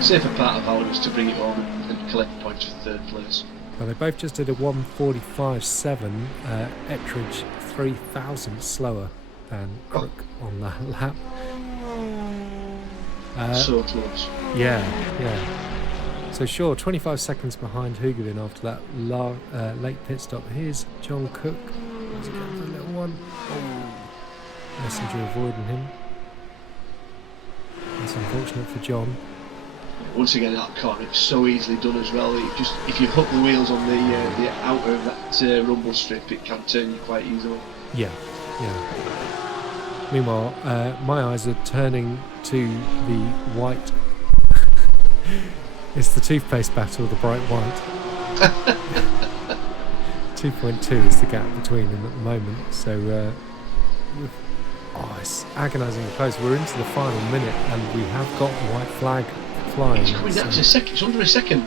safer part of Alan is to bring it home and collect points for third place. Well, they both just did a 1:45.7. Ettridge 3,000 slower than Crook on that lap. So close. Yeah. So sure, 25 seconds behind Hoogeveen after that late pit stop. Here's John Cook. He's got the little one. Oh, Messenger avoiding him. That's unfortunate for John. Once again, that car, it's so easily done as well. If you hook the wheels on the outer of that rumble strip, it can turn you quite easily. Yeah. Meanwhile, my eyes are turning to the white. It's the toothpaste battle, the bright white. 2.2 is the gap between them at the moment. So, it's agonisingly close. We're into the final minute, and we have got the white flag flying. It's coming down to a second. It's under a second.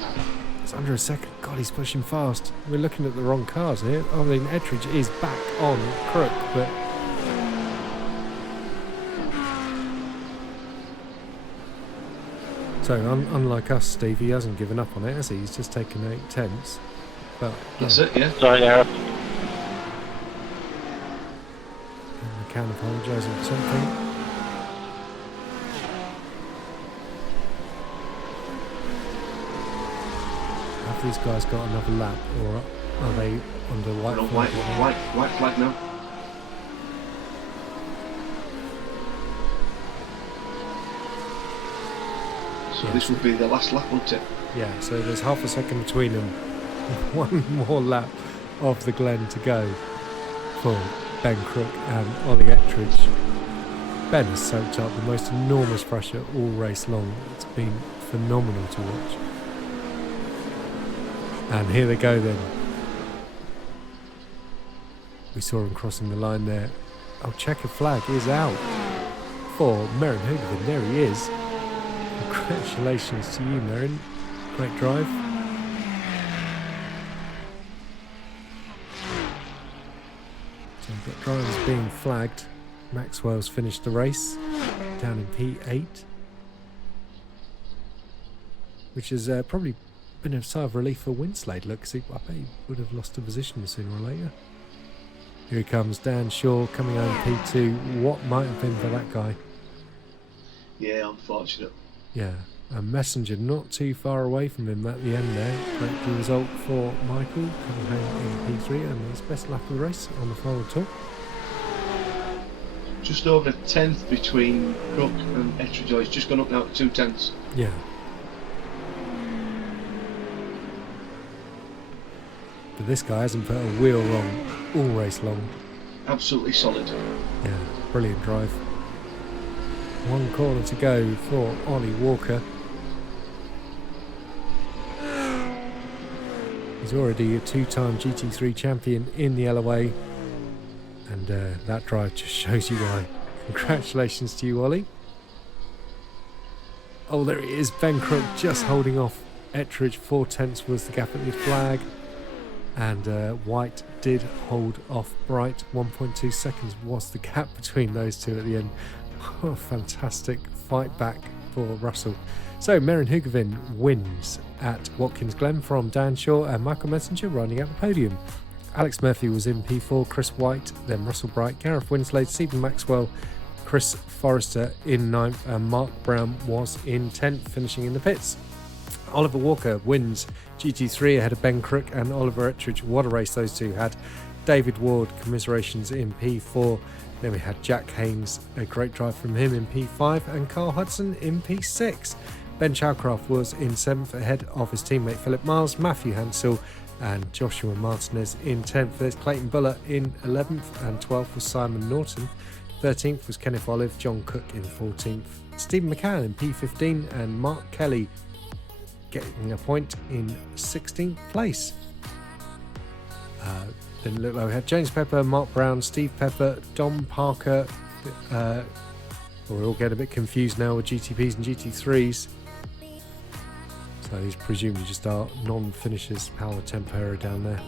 It's under a second. God, he's pushing fast. We're looking at the wrong cars here. I mean, Ettridge is back on Crook, but so unlike us, Steve, he hasn't given up on it, has he? He's just taken 8/10. But that's it, yeah. Sorry, Gareth. McCann apologising for something. Have these guys got another lap, or are they under white flag? White flag now. So this would be the last lap, wouldn't it? Yeah, so there's half a second between them. One more lap of the Glen to go for Ben Crook and Ollie Ettridge. Ben has soaked up the most enormous pressure all race long. It's been phenomenal to watch. And here they go then. We saw him crossing the line there. Oh, checker flag is out for Merijn Hoogeveen. There he is. Congratulations to you, Merijn. Great drive. So we've got drivers being flagged. Maxwell's finished the race down in P8, which has probably been a sigh of relief for Winslade. Look, I bet he would have lost a position sooner or later. Here he comes, Dan Shaw coming home P2. What might have been for that guy? Yeah, unfortunate. Yeah, a Messenger not too far away from him at the end there. Great result for Michael coming home in P3 and his best lap of the race on the final tour. Just over a tenth between Crook and Ettridge. It's just gone up now to 2 tenths. Yeah. But this guy hasn't put a wheel wrong all race long. Absolutely solid. Yeah, brilliant drive. One corner to go for Ollie Walker. He's already a 2-time GT3 champion in the LOA. And that drive just shows you why. Congratulations to you, Ollie. Oh, there it is. Ben Crook just holding off Ettridge. 4 tenths was the gap at the flag. And White did hold off Bright. 1.2 seconds was the gap between those two at the end. Oh, fantastic fight back for Russell. So Merijn Hoogeveen wins at Watkins Glen from Dan Shaw and Michael Messenger running out the podium. Alex Murphy was in P4, Chris White, then Russell Bright, Gareth Winslade, Stephen Maxwell, Chris Forrester in 9th, and Mark Brown was in 10th, finishing in the pits. Oliver Walker wins GT3 ahead of Ben Crook and Oliver Ettridge. What a race those two had. David Ward, commiserations in P4. Then we had Jack Haynes, a great drive from him in P5, and Carl Hudson in P6. Ben Chowcraft was in 7th ahead of his teammate Philip Miles, Matthew Hansel and Joshua Martinez in 10th. There's Clayton Buller in 11th, and 12th was Simon Norton. 13th was Kenneth Olive, John Cook in 14th, Stephen McCann in P15, and Mark Kelly getting a point in 16th place. Didn't look like we had James Pepper, Mark Brown, Steve Pepper, Dom Parker. We're all getting a bit confused now with GTPs and GT3s. So these presumably just are non-finishers, Paolo Tempera down there.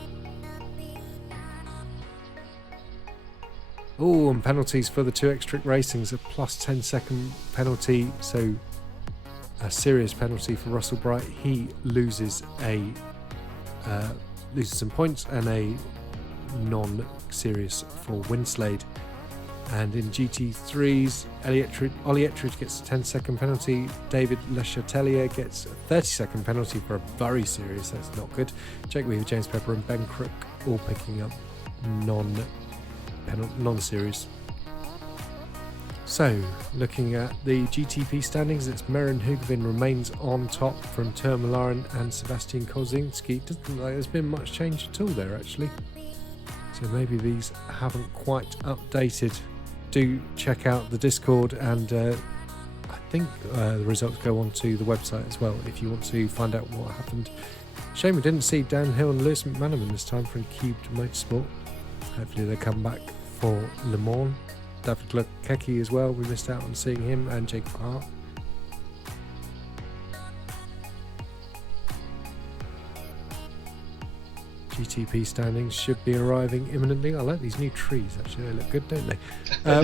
Oh, and penalties for the 2 extra racings, a plus 10 second penalty, so a serious penalty for Russell Bright. He loses some points, and a non-serious for Winslade. And in GT3s, Ollie Ettridge gets a 10-second penalty. David Le Chatelier gets a 30-second penalty for a very serious, that's not good. Jake Weaver, James Pepper and Ben Crook all picking up non-serious. So, looking at the GTP standings, it's Merijn Hoogeveen remains on top from Termelaren and Sebastian Kozinski. Doesn't look like there's been much change at all there, actually. So maybe these haven't quite updated. Do check out the Discord, and I think the results go onto the website as well if you want to find out what happened. Shame we didn't see Dan Hill and Lewis McManaman this time from Cubed Motorsport. Hopefully they come back for Le Mans. David Lekecki as well, we missed out on seeing him, and Jacob Hart. GTP standings should be arriving imminently. I like these new trees, actually, they look good, don't they?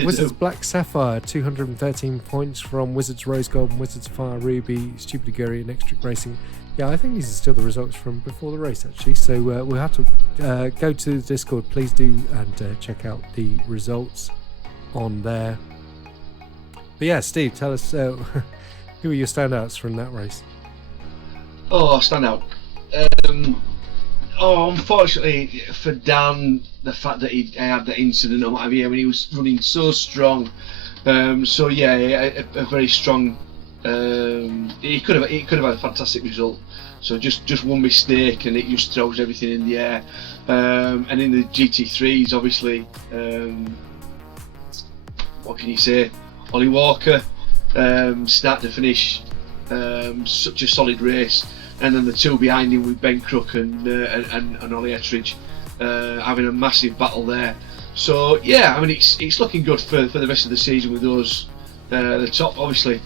Wizards Black Sapphire, 213 points from Wizards Rose Gold and Wizards Fire Ruby, Stupid Gary and Extric Racing. Yeah, I think these are still the results from before the race, actually, so we'll have to go to the Discord, please do, and check out the results on there. But yeah, Steve, tell us who are your standouts from that race? Oh, standout. Unfortunately for Dan, the fact that he had that incident or whatever, when he was running so strong. So yeah, a very strong. He could have had a fantastic result. So just one mistake and it just throws everything in the air. And in the GT3s, obviously, what can you say? Ollie Walker, start to finish, such a solid race. And then the two behind him with Ben Crook and Ollie Ettridge having a massive battle there. So yeah, I mean it's looking good for the rest of the season with those the top. Obviously,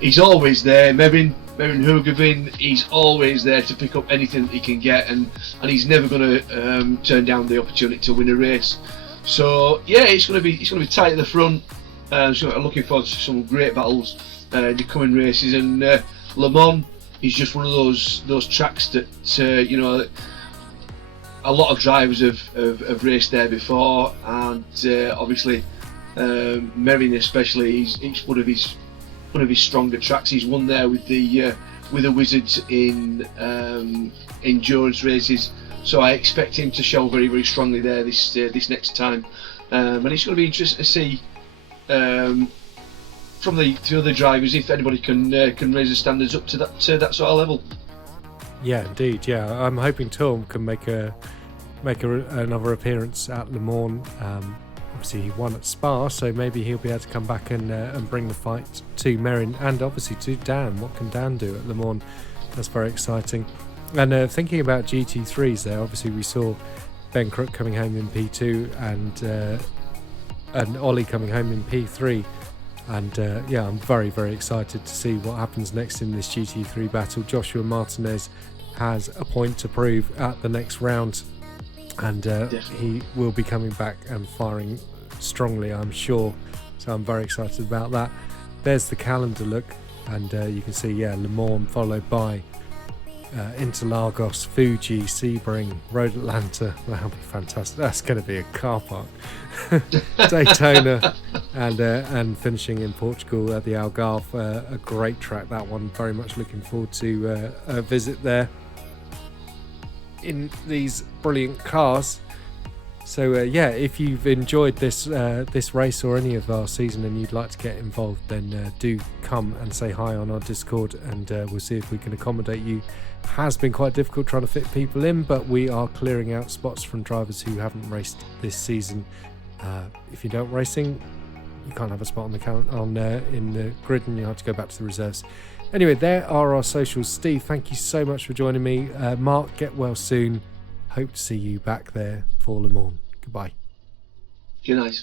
he's always there. Merijn Hoogeveen, he's always there to pick up anything that he can get, and he's never going to turn down the opportunity to win a race. So yeah, it's going to be tight at the front. So I'm looking forward to some great battles in the coming races, and Le Mans is just one of those tracks that a lot of drivers have raced there before, and obviously Merijn especially, it's one of his stronger tracks. He's won there with the Wizards in endurance races, so I expect him to show very, very strongly there this next time, and it's going to be interesting to see from the other drivers if anybody can raise the standards up to that sort of level. Yeah, indeed. Yeah, I'm hoping Tom can make another appearance at Le Mans. Obviously, he won at Spa, so maybe he'll be able to come back and bring the fight to Merijn and obviously to Dan. What can Dan do at Le Mans? That's very exciting. And thinking about GT3s there, obviously we saw Ben Crook coming home in P2 and Ollie coming home in P3. And yeah, I'm very, very excited to see what happens next in this GT3 battle. Joshua Martinez has a point to prove at the next round, and he will be coming back and firing strongly, I'm sure. So I'm very excited about that. There's the calendar look, and you can see, yeah, Le Mans followed by Interlagos, Fuji, Sebring, Road Atlanta. That'll be fantastic. That's going to be a car park. Daytona, and finishing in Portugal at the Algarve. A great track, that one. Very much looking forward to a visit there in these brilliant cars. So yeah, if you've enjoyed this race or any of our season and you'd like to get involved, then do come and say hi on our Discord, and we'll see if we can accommodate you. Has been quite difficult trying to fit people in, but we are clearing out spots from drivers who haven't raced this season. If you don't racing, you can't have a spot on the count in the grid, and you have to go back to the reserves. Anyway, there are our socials. Steve, thank you so much for joining me. Mark, get well soon. Hope to see you back there for Le Mans. Goodbye. Good night.